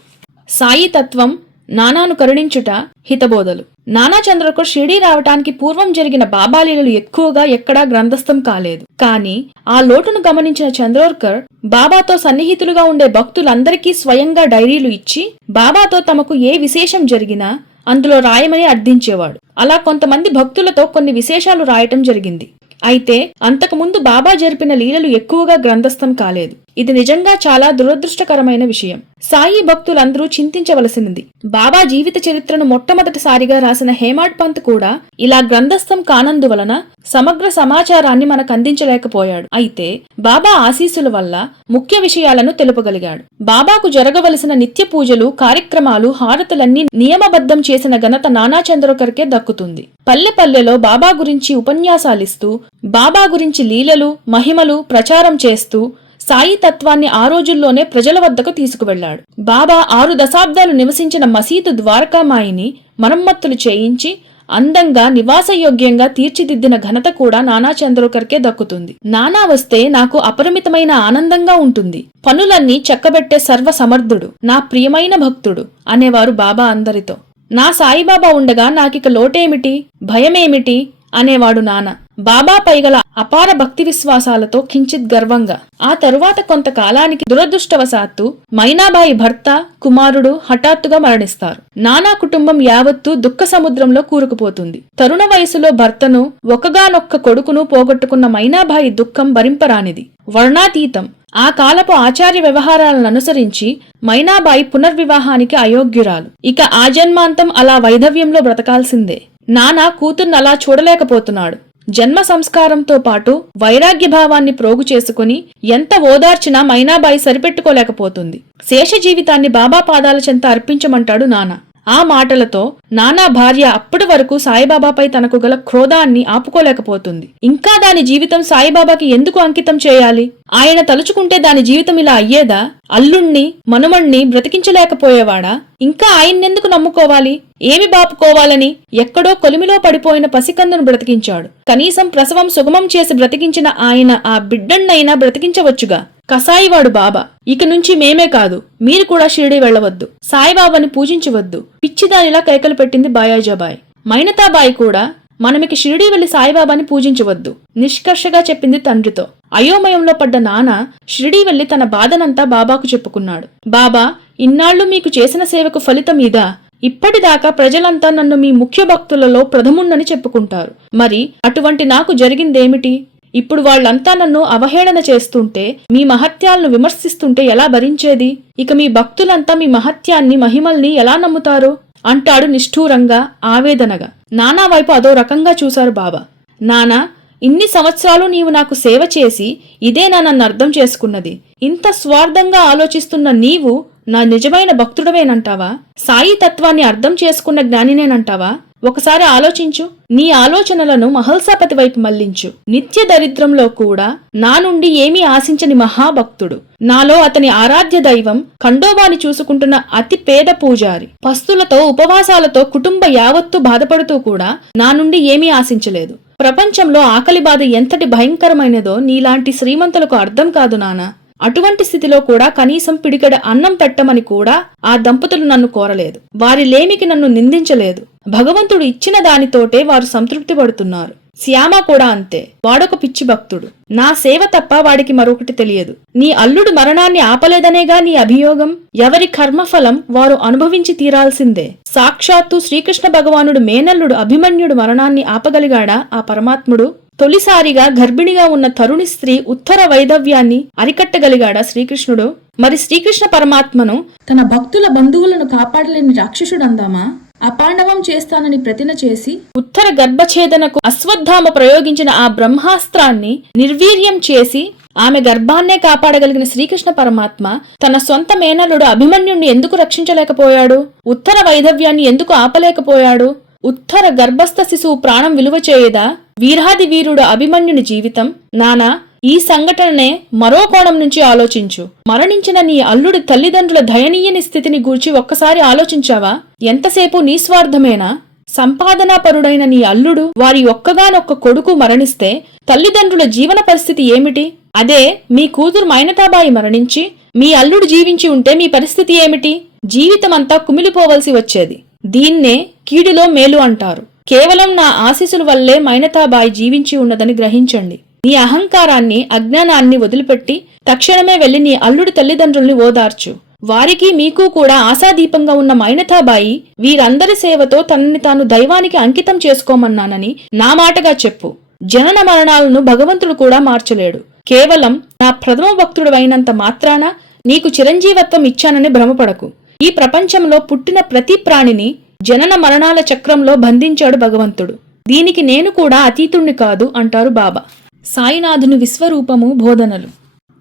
సాయి తత్వం నానాను కరుణించుట హితబోధలు. నానా చంద్రకర్ షిరిడీ రావటానికి పూర్వం జరిగిన బాబాలీలలు ఎక్కువగా ఎక్కడా గ్రంథస్థం కాలేదు. కానీ ఆ లోటును గమనించిన చంద్రోర్కర్ బాబాతో సన్నిహితులుగా ఉండే భక్తులందరికీ స్వయంగా డైరీలు ఇచ్చి బాబాతో తమకు ఏ విశేషం జరిగినా అందులో రాయమని అర్థించేవాడు. అలా కొంతమంది భక్తులతో కొన్ని విశేషాలు రాయటం జరిగింది. అయితే అంతకుముందు బాబా జరిపిన లీలలు ఎక్కువగా గ్రంథస్థం కాలేదు. ఇది నిజంగా చాలా దురదృష్టకరమైన విషయం. సాయి భక్తులందరూ చింతించవలసినది. బాబా జీవిత చరిత్రను మొట్టమొదటిసారిగా రాసిన హేమాడ్ పంత్ కూడా ఇలా గ్రంథస్థం కానందువలన సమగ్ర సమాచారాన్ని మనకు అందించలేకపోయాడు. అయితే బాబా ఆశీస్సుల వల్ల ముఖ్య విషయాలను తెలుపగలిగాడు. బాబాకు జరగవలసిన నిత్య పూజలు, కార్యక్రమాలు, హారతులన్నీ నియమబద్ధం చేసిన ఘనత నానా చంద్రకర్కే దక్కుతుంది. పల్లె పల్లెలో బాబా గురించి ఉపన్యాసాలిస్తూ, బాబా గురించి లీలలు, మహిమలు ప్రచారం చేస్తూ సాయి తత్వాన్ని ఆ రోజుల్లోనే ప్రజల వద్దకు తీసుకువెళ్లాడు. బాబా 6 దశాబ్దాలు నివసించిన మసీదు ద్వారకామాయిని మరమ్మతులు చేయించి అందంగా నివాసయోగ్యంగా తీర్చిదిద్దిన ఘనత కూడా నానా చంద్రకర్కే దక్కుతుంది. నానా వస్తే నాకు అపరిమితమైన ఆనందంగా ఉంటుంది. పనులన్నీ చక్కబెట్టే సర్వ సమర్థుడు, నా ప్రియమైన భక్తుడు అనేవారు బాబా అందరితో. నా సాయిబాబా ఉండగా నాకిక లోటేమిటి, భయమేమిటి అనేవాడు నాన్న. బాబా పైగల అపార భక్తి విశ్వాసాలతో కించిత్ గర్వంగా. ఆ తరువాత కొంతకాలానికి దురదృష్టవశాత్తు మైనాబాయి భర్త, కుమారుడు హఠాత్తుగా మరణిస్తారు. నానా కుటుంబం యావత్తూ దుఃఖ సముద్రంలో కూరుకుపోతుంది. తరుణ వయసులో భర్తను, ఒకగానొక్క కొడుకును పోగొట్టుకున్న మైనాబాయి దుఃఖం భరింపరానిది, వర్ణాతీతం. ఆ కాలపు ఆచార్య వ్యవహారాలను అనుసరించి మైనాబాయి పునర్వివాహానికి అయోగ్యురాలు. ఇక ఆజన్మాంతం అలా వైధవ్యంలో బ్రతకాల్సిందే. నానా కూతుర్ని అలా చూడలేకపోతున్నాడు. జన్మ సంస్కారంతో పాటు వైరాగ్య భావాన్ని ప్రోగు చేసుకుని ఎంత ఓదార్చినా మైనాబాయి సరిపెట్టుకోలేకపోతుంది. శేష జీవితాన్ని బాబా పాదాల చెంత అర్పించమంటాడు నాన్న. ఆ మాటలతో నానా భార్య అప్పటి వరకు సాయిబాబాపై తనకు గల క్రోధాన్ని ఆపుకోలేకపోతుంది. ఇంకా దాని జీవితం సాయిబాబాకి ఎందుకు అంకితం చేయాలి? ఆయన తలుచుకుంటే దాని జీవితం ఇలా అయ్యేదా? అల్లుణ్ణి, మనుమణ్ణి బ్రతికించలేకపోయేవాడా? ఇంకా ఆయన్నెందుకు నమ్ముకోవాలి? ఏమి బాపుకోవాలని ఎక్కడో కొలిమిలో పడిపోయిన పసికందును బ్రతికించాడు. కనీసం ప్రసవం సుగమం చేసి బ్రతికించిన ఆయన ఆ బిడ్డన్నైనా బ్రతికించవచ్చుగా. కసాయివాడు బాబా. ఇక నుంచి మేమే కాదు, మీరు కూడా షిరిడీ వెళ్లవద్దు, సాయిబాబాని పూజించవద్దు, పిచ్చిదానిలా కేకలు పెట్టింది బాయాజాబాయి. మైనతాబాయి కూడా మనమిక షిరిడీ వెళ్లి సాయిబాబాని పూజించవద్దు నిష్కర్షగా చెప్పింది తండ్రితో. అయోమయంలో పడ్డ నాన్న షిరిడీ వెళ్లి తన బాధనంతా బాబాకు చెప్పుకున్నాడు. బాబా, ఇన్నాళ్లు మీకు చేసిన సేవకు ఫలితం ఇదా? ఇప్పటిదాకా ప్రజలంతా నన్ను మీ ముఖ్య భక్తులలో ప్రథముణ్ణని చెప్పుకుంటారు. మరి అటువంటి నాకు జరిగిందేమిటి? ఇప్పుడు వాళ్లంతా నన్ను అవహేళన చేస్తుంటే, మీ మహత్యాలను విమర్శిస్తుంటే ఎలా భరించేది? ఇక మీ భక్తులంతా మీ మహత్యాన్ని, మహిమల్ని ఎలా నమ్ముతారు? అంటాడు నిష్ఠూరంగా, ఆవేదనగా. నానా వైపు అదో రకంగా చూశారు బాబా. నానా, ఇన్ని సంవత్సరాలు నీవు నాకు సేవ చేసి ఇదేనా నన్ను అర్థం చేసుకున్నది? ఇంత స్వార్థంగా ఆలోచిస్తున్న నీవు నా నిజమైన భక్తుడవేనంటావా? సాయి తత్వాన్ని అర్థం చేసుకున్న జ్ఞానినేనంటావా? ఒకసారి ఆలోచించు. నీ ఆలోచనలను మహల్సాపతి వైపు మళ్లించు. నిత్య దరిద్రంలో కూడా నా నుండి ఏమీ ఆశించని మహాభక్తుడు, నాలో అతని ఆరాధ్య దైవం, ఖండోబాని చూసుకుంటున్న అతి పేద పూజారి, పస్తులతో ఉపవాసాలతో కుటుంబ యావత్తు బాధపడుతూ కూడా నా నుండి ఏమీ ఆశించలేదు. ప్రపంచంలో ఆకలి బాధ ఎంతటి భయంకరమైనదో నీలాంటి శ్రీమంతులకు అర్థం కాదు నానా. అటువంటి స్థితిలో కూడా కనీసం పిడికెడ అన్నం పెట్టమని కూడా ఆ దంపతులు నన్ను కోరలేదు. వారి లేమికి నన్ను నిందించలేదు. భగవంతుడు ఇచ్చిన దానితోటే వారు సంతృప్తి పడుతున్నారు. శ్యామ కూడా అంతే. వాడొక పిచ్చి భక్తుడు. నా సేవ తప్ప వాడికి మరొకటి తెలియదు. నీ అల్లుడు మరణాన్ని ఆపలేదనేగా నీ అభియోగం? ఎవరి కర్మఫలం వారు అనుభవించి తీరాల్సిందే. సాక్షాత్తు శ్రీకృష్ణ భగవానుడు మేనల్లుడు అభిమన్యుడు మరణాన్ని ఆపగలిగాడా ఆ పరమాత్ముడు? తొలిసారిగా గర్భిణిగా ఉన్న తరుణి స్త్రీ ఉత్తర వైధవ్యాన్ని అరికట్టగలిగాడా శ్రీకృష్ణుడు? మరి శ్రీకృష్ణ పరమాత్మను తన భక్తుల బంధువులను కాపాడలేని రాక్షసుడందామా? అపాండవం చేస్తానని ప్రతిన చేసి ఉత్తర గర్భఛేదనకు అశ్వత్థామ ప్రయోగించిన ఆ బ్రహ్మాస్త్రాన్ని నిర్వీర్యం చేసి ఆమె గర్భాన్నే కాపాడగలిగిన శ్రీకృష్ణ పరమాత్మ తన సొంత మేనల్లుడు అభిమన్యుణ్ణి ఎందుకు రక్షించలేకపోయాడు? ఉత్తర వైధవ్యాన్ని ఎందుకు ఆపలేకపోయాడు? ఉత్తర గర్భస్థ శిశువు ప్రాణం విలువ చేయదా వీరాది వీరుడు అభిమన్యుని జీవితం? నానా, ఈ సంఘటననే మరో కోణం నుంచి ఆలోచించు. మరణించిన నీ అల్లుడి తల్లిదండ్రుల దయనీయని స్థితిని గూర్చి ఒక్కసారి ఆలోచించావా? ఎంతసేపు నీ స్వార్థమేనా? సంపాదనాపరుడైన నీ అల్లుడు, వారి ఒక్కగానొక్క కొడుకు మరణిస్తే తల్లిదండ్రుల జీవన పరిస్థితి ఏమిటి? అదే మీ కూతురు మైనతాబాయి మరణించి మీ అల్లుడు జీవించి ఉంటే మీ పరిస్థితి ఏమిటి? జీవితమంతా కుమిలిపోవలసి వచ్చేది. దీన్నే కీడిలో మేలు అంటారు. కేవలం నా ఆశీస్సుల వల్లే మైనతాబాయి జీవించి ఉన్నదని గ్రహించండి. నీ అహంకారాన్ని, అజ్ఞానాన్ని వదిలిపెట్టి తక్షణమే వెళ్లి నీ అల్లుడి తల్లిదండ్రుల్ని ఓదార్చు. వారికి మీకు కూడా ఆశాదీపంగా ఉన్న మైనతాబాయి వీరందరి సేవతో తనని తాను దైవానికి అంకితం చేసుకోమన్నానని నా మాటగా చెప్పు. జనన మరణాలను భగవంతుడు కూడా మార్చలేడు. కేవలం నా ప్రథమ భక్తుడు అయినంత మాత్రాన నీకు చిరంజీవత్వం ఇచ్చానని భ్రమపడకు. ఈ ప్రపంచంలో పుట్టిన ప్రతి ప్రాణిని జనన మరణాల చక్రంలో బంధించాడు భగవంతుడు. దీనికి నేను కూడా అతీతుణ్ణి కాదు అంటారు బాబా. సాయినాథుని విశ్వరూపము, బోధనలు.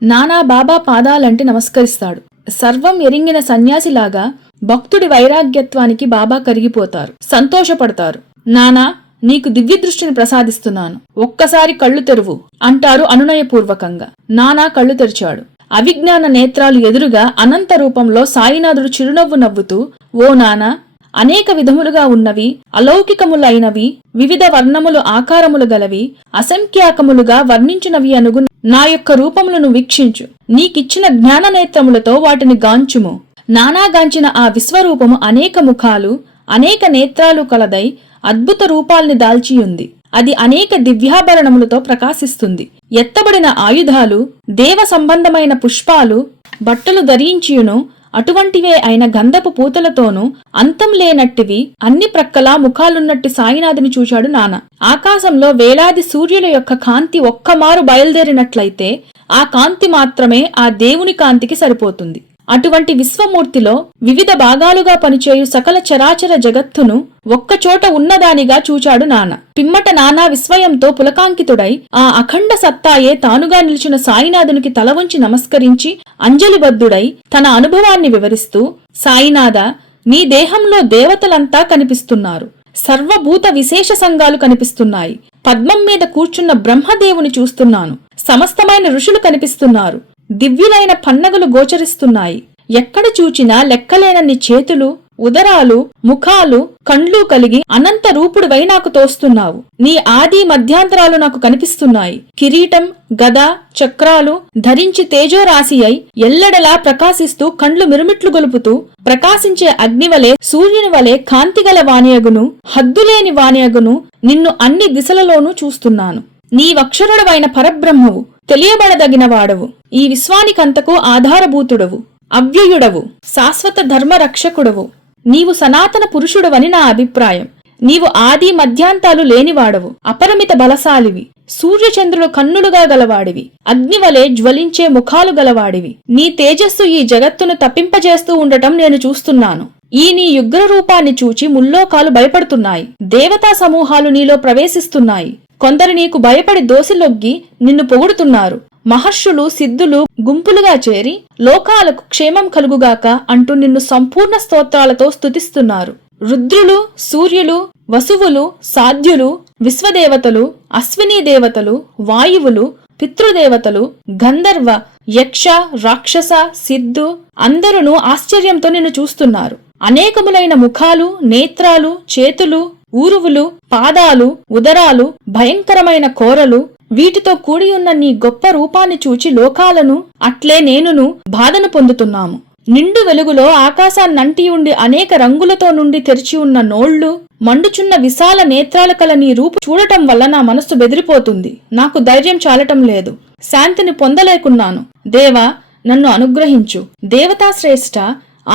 నానా బాబా పాదాలంటి నమస్కరిస్తాడు. సర్వం ఎరింగిన సన్యాసిలాగా భక్తుడి వైరాగ్యత్వానికి బాబా కరిగిపోతారు, సంతోషపడతారు. నానా, నీకు దివ్య దృష్టిని ప్రసాదిస్తున్నాను, ఒక్కసారి కళ్ళు తెరువు అంటారు అనునయపూర్వకంగా. నానా కళ్ళు తెరిచాడు. అవిజ్ఞాన నేత్రాలు ఎదురుగా అనంత రూపంలో సాయినాథుడు చిరునవ్వు నవ్వుతూ, ఓ నానా, అనేక విధములుగా ఉన్నవి, అలౌకికములైనవి, వివిధ వర్ణములు ఆకారములు గలవి, అసంఖ్యాకములుగా వర్ణించినవి అనుగు నా యొక్క రూపములను వీక్షించు. నీకిచ్చిన జ్ఞాననేత్రములతో వాటిని గాంచుము. నానాగాంచిన ఆ విశ్వరూపము అనేక ముఖాలు, అనేక నేత్రాలు కలదై అద్భుత రూపాల్ని దాల్చియుంది. అది అనేక దివ్యాభరణములతో ప్రకాశిస్తుంది. ఎత్తబడిన ఆయుధాలు, దేవ సంబంధమైన పుష్పాలు, బట్టలు ధరించియును అటువంటివే అయిన గంధపు పూతలతోనూ అంతం లేనట్టివి అన్ని ప్రక్కలా ముఖాలున్నట్టి సాయినాథుని చూశాడు నాన్న. ఆకాశంలో వేలాది సూర్యుల యొక్క కాంతి ఒక్కమారు బయలుదేరినట్లయితే ఆ కాంతి మాత్రమే ఆ దేవుని కాంతికి సరిపోతుంది. అటువంటి విశ్వమూర్తిలో వివిధ భాగాలుగా పనిచేయు సకల చరాచర జగత్తును ఒక్కచోట ఉన్నదానిగా చూచాడు నాన్న. పిమ్మట నానా విస్మయంతో పులకాంకితుడై ఆ అఖండ సత్తాయే తానుగా నిలిచిన సాయినాథునికి తల వంచి నమస్కరించి అంజలిబద్ధుడై తన అనుభవాన్ని వివరిస్తూ, సాయినాథ, నీ దేహంలో దేవతలంతా కనిపిస్తున్నారు. సర్వభూత విశేష సంఘాలు కనిపిస్తున్నాయి. పద్మం మీద కూర్చున్న బ్రహ్మదేవుని చూస్తున్నాను. సమస్తమైన ఋషులు కనిపిస్తున్నారు. దివ్యులైన పన్నగలు గోచరిస్తున్నాయి. ఎక్కడ చూచినా లెక్కలేనన్ని చేతులు, ఉదరాలు, ముఖాలు, కండ్లు కలిగి అనంత రూపుడువై నాకు తోస్తున్నావు. నీ ఆది మధ్యాంతరాలు నాకు కనిపిస్తున్నాయి. కిరీటం, గద, చక్రాలు ధరించి తేజోరాశి అయి ఎల్లడలా ప్రకాశిస్తూ కండ్లు మిరుమిట్లు గొలుపుతూ ప్రకాశించే అగ్నివలే, సూర్యుని వలె కాంతిగల వాణియగును, హద్దులేని వాణియగును నిన్ను అన్ని దిశలలోనూ చూస్తున్నాను. నీవక్షరుడవైన పరబ్రహ్మవు, తెలియబడదగిన వాడవు, ఈ విశ్వానికంతకు ఆధారభూతుడవు, అవ్యయుడవు, శాశ్వత ధర్మ రక్షకుడవు. నీవు సనాతన పురుషుడవని నా అభిప్రాయం. నీవు ఆది మధ్యాంతాలు లేనివాడవు, అపరిమిత బలశాలివి, సూర్యచంద్రులు కన్నులుగా గలవాడివి, అగ్నివలే జ్వలించే ముఖాలు గలవాడివి. నీ తేజస్సు ఈ జగత్తును తప్పింపజేస్తూ ఉండటం నేను చూస్తున్నాను. ఈ నీ యుగ్ర రూపాన్ని చూచి ముల్లోకాలు భయపడుతున్నాయి. దేవతా సమూహాలు నీలో ప్రవేశిస్తున్నాయి. కొందరు నీకు భయపడి దోసిలొగ్గి నిన్ను పొగుడుతున్నారు. మహర్షులు, సిద్ధులు గుంపులుగా చేరి లోకాలకు క్షేమం కలుగుగాక అంటూ నిన్ను సంపూర్ణ స్తోత్రాలతో స్తుతిస్తున్నారు. రుద్రులు, సూర్యులు, వసువులు, సాధ్యులు, విశ్వదేవతలు, అశ్వినీ దేవతలు, వాయువులు, పితృదేవతలు, గంధర్వ, యక్ష, రాక్షస, సిద్ధు అందరూ ఆశ్చర్యంతో నిన్ను చూస్తున్నారు. అనేకములైన ముఖాలు, నేత్రాలు, చేతులు, ఊరువులు, పాదాలు, ఉదరాలు, భయంకరమైన కోరలు, వీటితో కూడి ఉన్న నీ గొప్ప రూపాన్ని చూచి లోకాలను, అట్లే నేనును బాధను పొందుతున్నాము. నిండు వెలుగులో ఆకాశాన్నంటి ఉండి అనేక రంగులతో నుండి తెరిచి ఉన్న నోళ్లు, మండుచున్న విశాల నేత్రాల కల నీ రూపు చూడటం వల్ల నా మనస్సు బెదిరిపోతుంది. నాకు ధైర్యం చాలటం లేదు. శాంతిని పొందలేకున్నాను. దేవా, నన్ను అనుగ్రహించు. దేవతాశ్రేష్ఠ,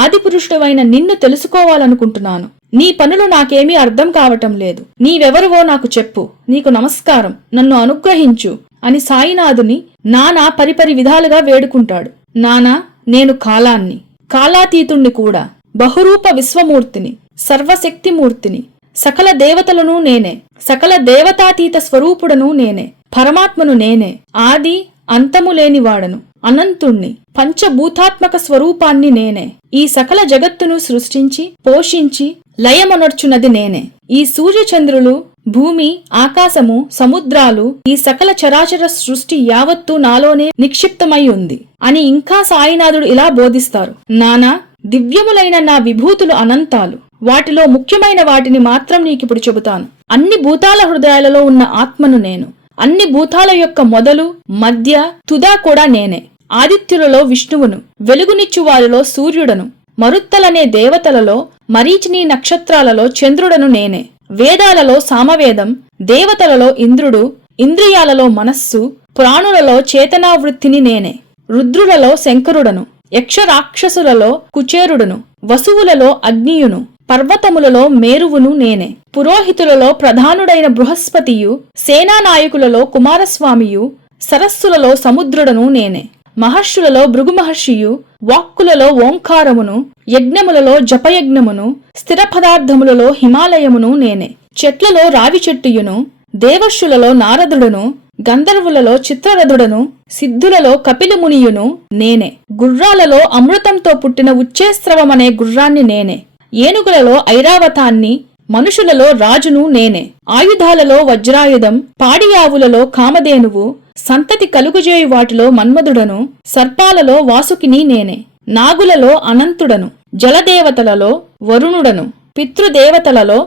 ఆదిపురుషుడవైన నిన్ను తెలుసుకోవాలనుకుంటున్నాను. నీ పనులు నాకేమీ అర్థం కావటం లేదు. నీవెవరువో నాకు చెప్పు. నీకు నమస్కారం, నన్ను అనుగ్రహించు అని సాయినాథుని నానా పరిపరి విధాలుగా వేడుకుంటాడు. నానా, నేను కాలాన్ని, కాలాతీతుణ్ణి కూడా, బహురూప విశ్వమూర్తిని, సర్వశక్తిమూర్తిని, సకల దేవతలను నేనే, సకల దేవతాతీత స్వరూపుడను నేనే, పరమాత్మను నేనే, ఆది అంతము లేనివాడను, అనంతుణ్ణి, పంచభూతాత్మక స్వరూపాన్ని నేనే. ఈ సకల జగత్తును సృష్టించి పోషించి లయమనర్చున్నది నేనే. ఈ సూర్యచంద్రులు, భూమి, ఆకాశము, సముద్రాలు, ఈ సకల చరాచర సృష్టి యావత్తు నాలోనే నిక్షిప్తమై ఉంది అని ఇంకా సాయినాథుడు ఇలా బోధిస్తారు. నానా, దివ్యములైన నా విభూతులు అనంతాలు. వాటిలో ముఖ్యమైన వాటిని మాత్రం నీకిప్పుడు చెబుతాను. అన్ని భూతాల హృదయాలలో ఉన్న ఆత్మను నేను. అన్ని భూతాల యొక్క మొదలు, మధ్య, తుదా కూడా నేనే. ఆదిత్యులలో విష్ణువును, వెలుగునిచ్చు వారిలో సూర్యుడను, మరుత్తలనే దేవతలలో, మరీచిని నక్షత్రాలలో చంద్రుడను నేనే. వేదాలలో సామవేదం, దేవతలలో ఇంద్రుడు, ఇంద్రియాలలో మనస్సు, ప్రాణులలో చేతనావృత్తిని నేనే. రుద్రులలో శంకరుడను, యక్ష రాక్షసులలో కుచేరుడును, వసువులలో అగ్నియును, పర్వతములలో మేరువును నేనే. పురోహితులలో ప్రధానుడైన బృహస్పతియు, సేనానాయకులలో కుమారస్వామియు, సరస్సులలో సముద్రుడను నేనే. మహర్షులలో భృగు మహర్షియు, వాక్కులలో ఓంకారమును, యజ్ఞములలో జపయజ్ఞమును, స్థిర పదార్థములలో హిమాలయమును నేనే. చెట్లలో రావి చెట్టుయును, దేవర్షులలో నారదుడును, గంధర్వులలో చిత్రరథుడను, సిద్ధులలో కపిలమునియును నేనే. గుర్రాలలో అమృతంతో పుట్టిన ఉచ్చేస్రవమనే గుర్రాన్ని నేనే. ఏనుగులలో ఐరావతాన్ని, మనుషులలో రాజును నేనే. ఆయుధాలలో వజ్రాయుధం, పాడియావులలో కామధేనువు, సంతతి కలుగుజేయు వాటిలో మన్మధుడను, సర్పాలలో వాసుకిని నేనే. నాగులలో అనంతుడను, జలదేవతలలో వరుణుడను, పితృదేవతలలో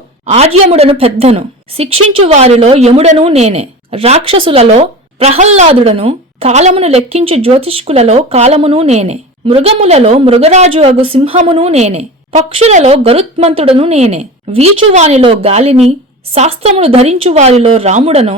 ఆర్యముడను పెద్దను, శిక్షించు వారిలో యముడను నేనే. రాక్షసులలో ప్రహ్లాదుడను, కాలమును లెక్కించు జ్యోతిష్కులలో కాలమును నేనే. మృగములలో మృగరాజు అగు సింహమును నేనే. పక్షులలో గరుత్మంతుడను నేనే. వీచువానిలో గాలిని, శాస్త్రమును ధరించువారిలో రాముడను,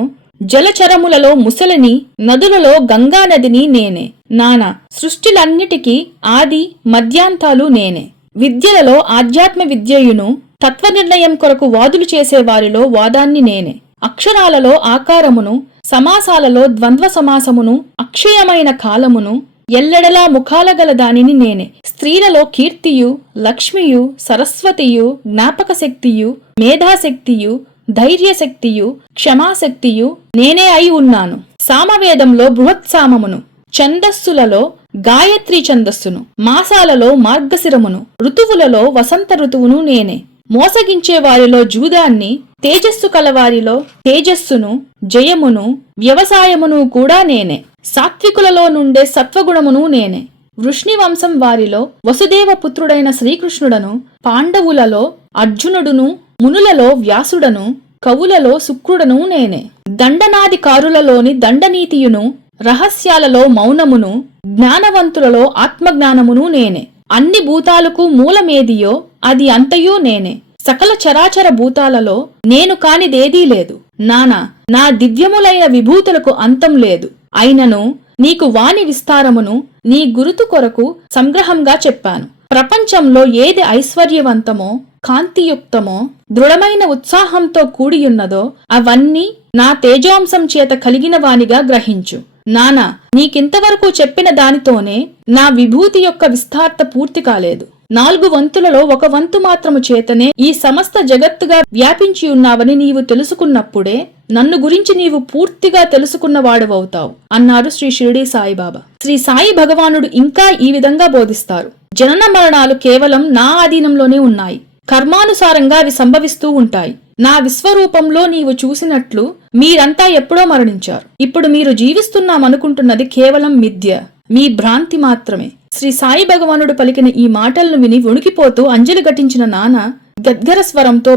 జలచరములలో ముసలిని, నదులలో గంగానదిని నేనే. నానా, సృష్టిలన్నిటికీ ఆది మధ్యాంతాలు నేనే. విద్యలలో ఆధ్యాత్మ విద్యయును, తత్వనిర్ణయం కొరకు వాదులు చేసేవారిలో వాదాన్ని నేనే. అక్షరాలలో ఆకారమును, సమాసాలలో ద్వంద్వ సమాసమును, అక్షయమైన కాలమును, ఎల్లెడలా ముఖాల గల దానిని నేనే. స్త్రీలలో కీర్తియు, లక్ష్మియు, సరస్వతియు, జ్ఞాపక శక్తియు, మేధాశక్తియు, ధైర్యశక్తియు, క్షమాశక్తియు నేనే అయి ఉన్నాను. సామవేదంలో బృహత్సామమును, ఛందస్సులలో గాయత్రీ ఛందస్సును, మాసాలలో మార్గశిరమును, ఋతువులలో వసంత ఋతువును నేనే. మోసగించే వారిలో జూదాన్ని, తేజస్సు కలవారిలో తేజస్సును, జయమును, వ్యవసాయమును కూడా నేనే. సాత్వికులలో నుండే సత్వగుణమును నేనే. వృష్ణివంశం వారిలో వసుదేవ పుత్రుడైన శ్రీకృష్ణుడను, పాండవులలో అర్జునుడును, మునులలో వ్యాసుడను, కవులలో శుక్రుడను నేనే. దండనాదికారులలోని దండనీతియును, రహస్యాలలో మౌనమును, జ్ఞానవంతులలో ఆత్మజ్ఞానమును నేనే. అన్ని భూతాలకు మూలమేదియో అది అంతయూ నేనే. సకల చరాచర భూతాలలో నేను కానిదేదీ లేదు. నానా, నా దివ్యములైన విభూతులకు అంతం లేదు. అయినను నీకు వాణి విస్తారమును నీ గురుతు కొరకు సంగ్రహంగా చెప్పాను. ప్రపంచంలో ఏది ఐశ్వర్యవంతమో, కాంతియుక్తమో, దృఢమైన ఉత్సాహంతో కూడియున్నదో అవన్నీ నా తేజోంశం చేత కలిగిన వానిగా గ్రహించు. నానా, నీకింతవరకు చెప్పిన దానితోనే నా విభూతి యొక్క విస్తార్త పూర్తి కాలేదు. 4 వంతులలో 1 వంతు మాత్రము చేతనే ఈ సమస్త జగత్తుగా వ్యాపించి ఉన్నావని నీవు తెలుసుకున్నప్పుడే నన్ను గురించి నీవు పూర్తిగా తెలుసుకున్నవాడవవుతావు అన్నారు శ్రీ షిరిడీ సాయిబాబా. శ్రీ సాయి భగవానుడు ఇంకా ఈ విధంగా బోధిస్తారు. జనన మరణాలు కేవలం నా ఆధీనంలోనే ఉన్నాయి. కర్మానుసారంగా అవి సంభవిస్తూ ఉంటాయి. నా విశ్వరూపంలో నీవు చూసినట్లు మీరంతా ఎప్పుడో మరణించారు. ఇప్పుడు మీరు జీవిస్తున్నామనుకుంటున్నది కేవలం మిథ్య, మీ భ్రాంతి మాత్రమే. శ్రీ సాయి భగవానుడు పలికిన ఈ మాటలను విని వణికిపోతూ అంజలి ఘటించిన నాన్న గద్గర స్వరంతో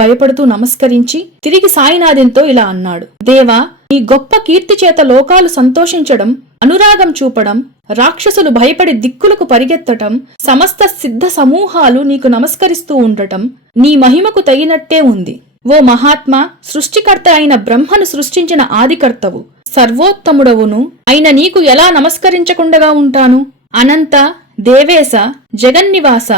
భయపడుతూ నమస్కరించి తిరిగి సాయినాథంతో ఇలా అన్నాడు. దేవా, నీ గొప్ప కీర్తి చేత లోకాలు సంతోషించడం, అనురాగం చూపడం, రాక్షసులు భయపడి దిక్కులకు పరిగెత్తటం, సమస్త సిద్ధ సమూహాలు నీకు నమస్కరిస్తూ ఉండటం నీ మహిమకు తగినట్టే ఉంది. ఓ మహాత్మా, సృష్టికర్త అయిన బ్రహ్మను సృష్టించిన ఆదికర్తవు, సర్వోత్తముడవును అయిన నీకు ఎలా నమస్కరించకుండగా ఉంటాను? అనంత, దేవేశ, జగన్నివాస,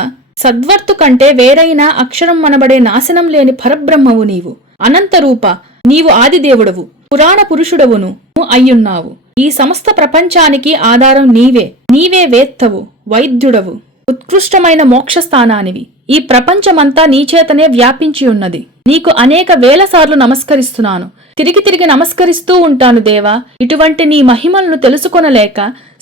సద్వర్తు కంటే వేరైన అక్షరం మనబడే నాశనం లేని పరబ్రహ్మవు నీవు. అనంతరూప, నీవు ఆదిదేవుడవు, పురాణ పురుషుడవును అయ్యున్నావు. ఈ సమస్త ప్రపంచానికి ఆధారం నీవే. నీవే వేత్తవు, వైద్యుడవు, ఉత్కృష్టమైన మోక్షస్థానానివి. ఈ ప్రపంచమంతా నీచేతనే వ్యాపించి ఉన్నది. నీకు అనేక వేల సార్లు నమస్కరిస్తున్నాను. తిరిగి తిరిగి నమస్కరిస్తూ ఉంటాను దేవా. ఇటువంటి నీ మహిమలను తెలుసుకొనలేక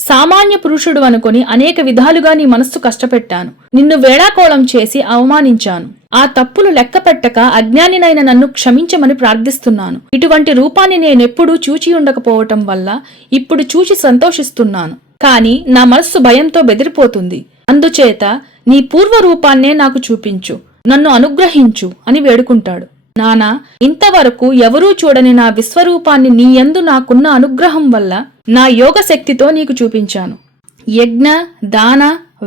సామాన్య పురుషుడు అనుకుని అనేక విధాలుగా నీ మనస్సు కష్టపెట్టాను. నిన్ను వేళాకోళం చేసి అవమానించాను. ఆ తప్పులు లెక్కపెట్టక అజ్ఞానినైన నన్ను క్షమించమని ప్రార్థిస్తున్నాను. ఇటువంటి రూపాన్ని నేనెప్పుడూ చూచి ఉండకపోవటం వల్ల ఇప్పుడు చూచి సంతోషిస్తున్నాను. కాని నా మనస్సు భయంతో బెదిరిపోతుంది. అందుచేత నీ పూర్వ రూపాన్నే నాకు చూపించు, నన్ను అనుగ్రహించు అని వేడుకుంటాడు. నానా, ఇంతవరకు ఎవరూ చూడని నా విశ్వరూపాన్ని నీయందు నాకున్న అనుగ్రహం వల్ల నా యోగ శక్తితో నీకు చూపించాను. యజ్ఞ, దాన,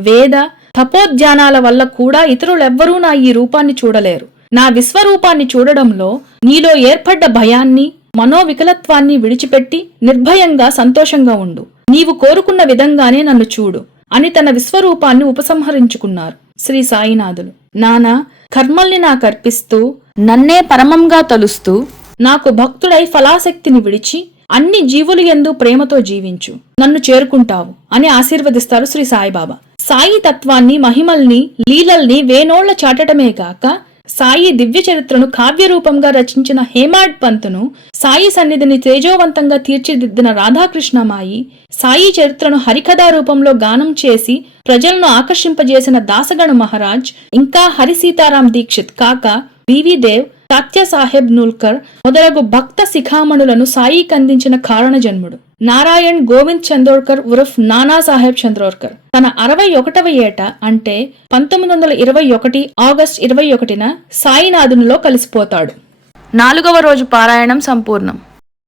వేద, తపోధ్యానాల వల్ల కూడా ఇతరులెవ్వరూ నా ఈ రూపాన్ని చూడలేరు. నా విశ్వరూపాన్ని చూడడంలో నీలో ఏర్పడ్డ భయాన్ని, మనోవికలత్వాన్ని విడిచిపెట్టి నిర్భయంగా సంతోషంగా ఉండు. నీవు కోరుకున్న విధంగానే నన్ను చూడు అని తన విశ్వరూపాన్ని ఉపసంహరించుకున్నారు శ్రీ సాయినాథులు. నానా, కర్మల్ని నాకర్పిస్తూ నన్నే పరమంగా తలుస్తూ నాకు భక్తుడై ఫలాశక్తిని విడిచి అన్ని జీవులు యందు ప్రేమతో జీవించు, నన్ను చేరుకుంటావు అని ఆశీర్వదిస్తారు శ్రీ సాయిబాబా. సాయి తత్వాన్ని, మహిమల్ని, లీలల్ని వేనోళ్ల చాటటమే గాక సాయి దివ్య చరిత్రను కావ్యరూపంగా రచించిన హేమాడ్ పంతును, సాయి సన్నిధిని తేజోవంతంగా తీర్చిదిద్దిన రాధాకృష్ణమాయి, సాయి చరిత్రను హరికథా రూపంలో గానం చేసి ప్రజలను ఆకర్షింపజేసిన దాసగణ మహారాజ్, ఇంకా హరి సీతారాం దీక్షిత్ కాక బివి దేవ్, తాత్య సాహెబ్ నూల్కర్ మొదలగు భక్త శిఖామణులను సాయికి అందించిన కారణ జన్ముడు. నారాయణ్ గోవింద్ చందోర్కర్ ఉరఫ్ నానా సాహెబ్ చంద్రోర్కర్ తన 61వ ఏట అంటే 1921 ఆగస్టు 21న సాయినాథునిలో కలిసిపోతాడు. 4వ రోజు పారాయణం సంపూర్ణం.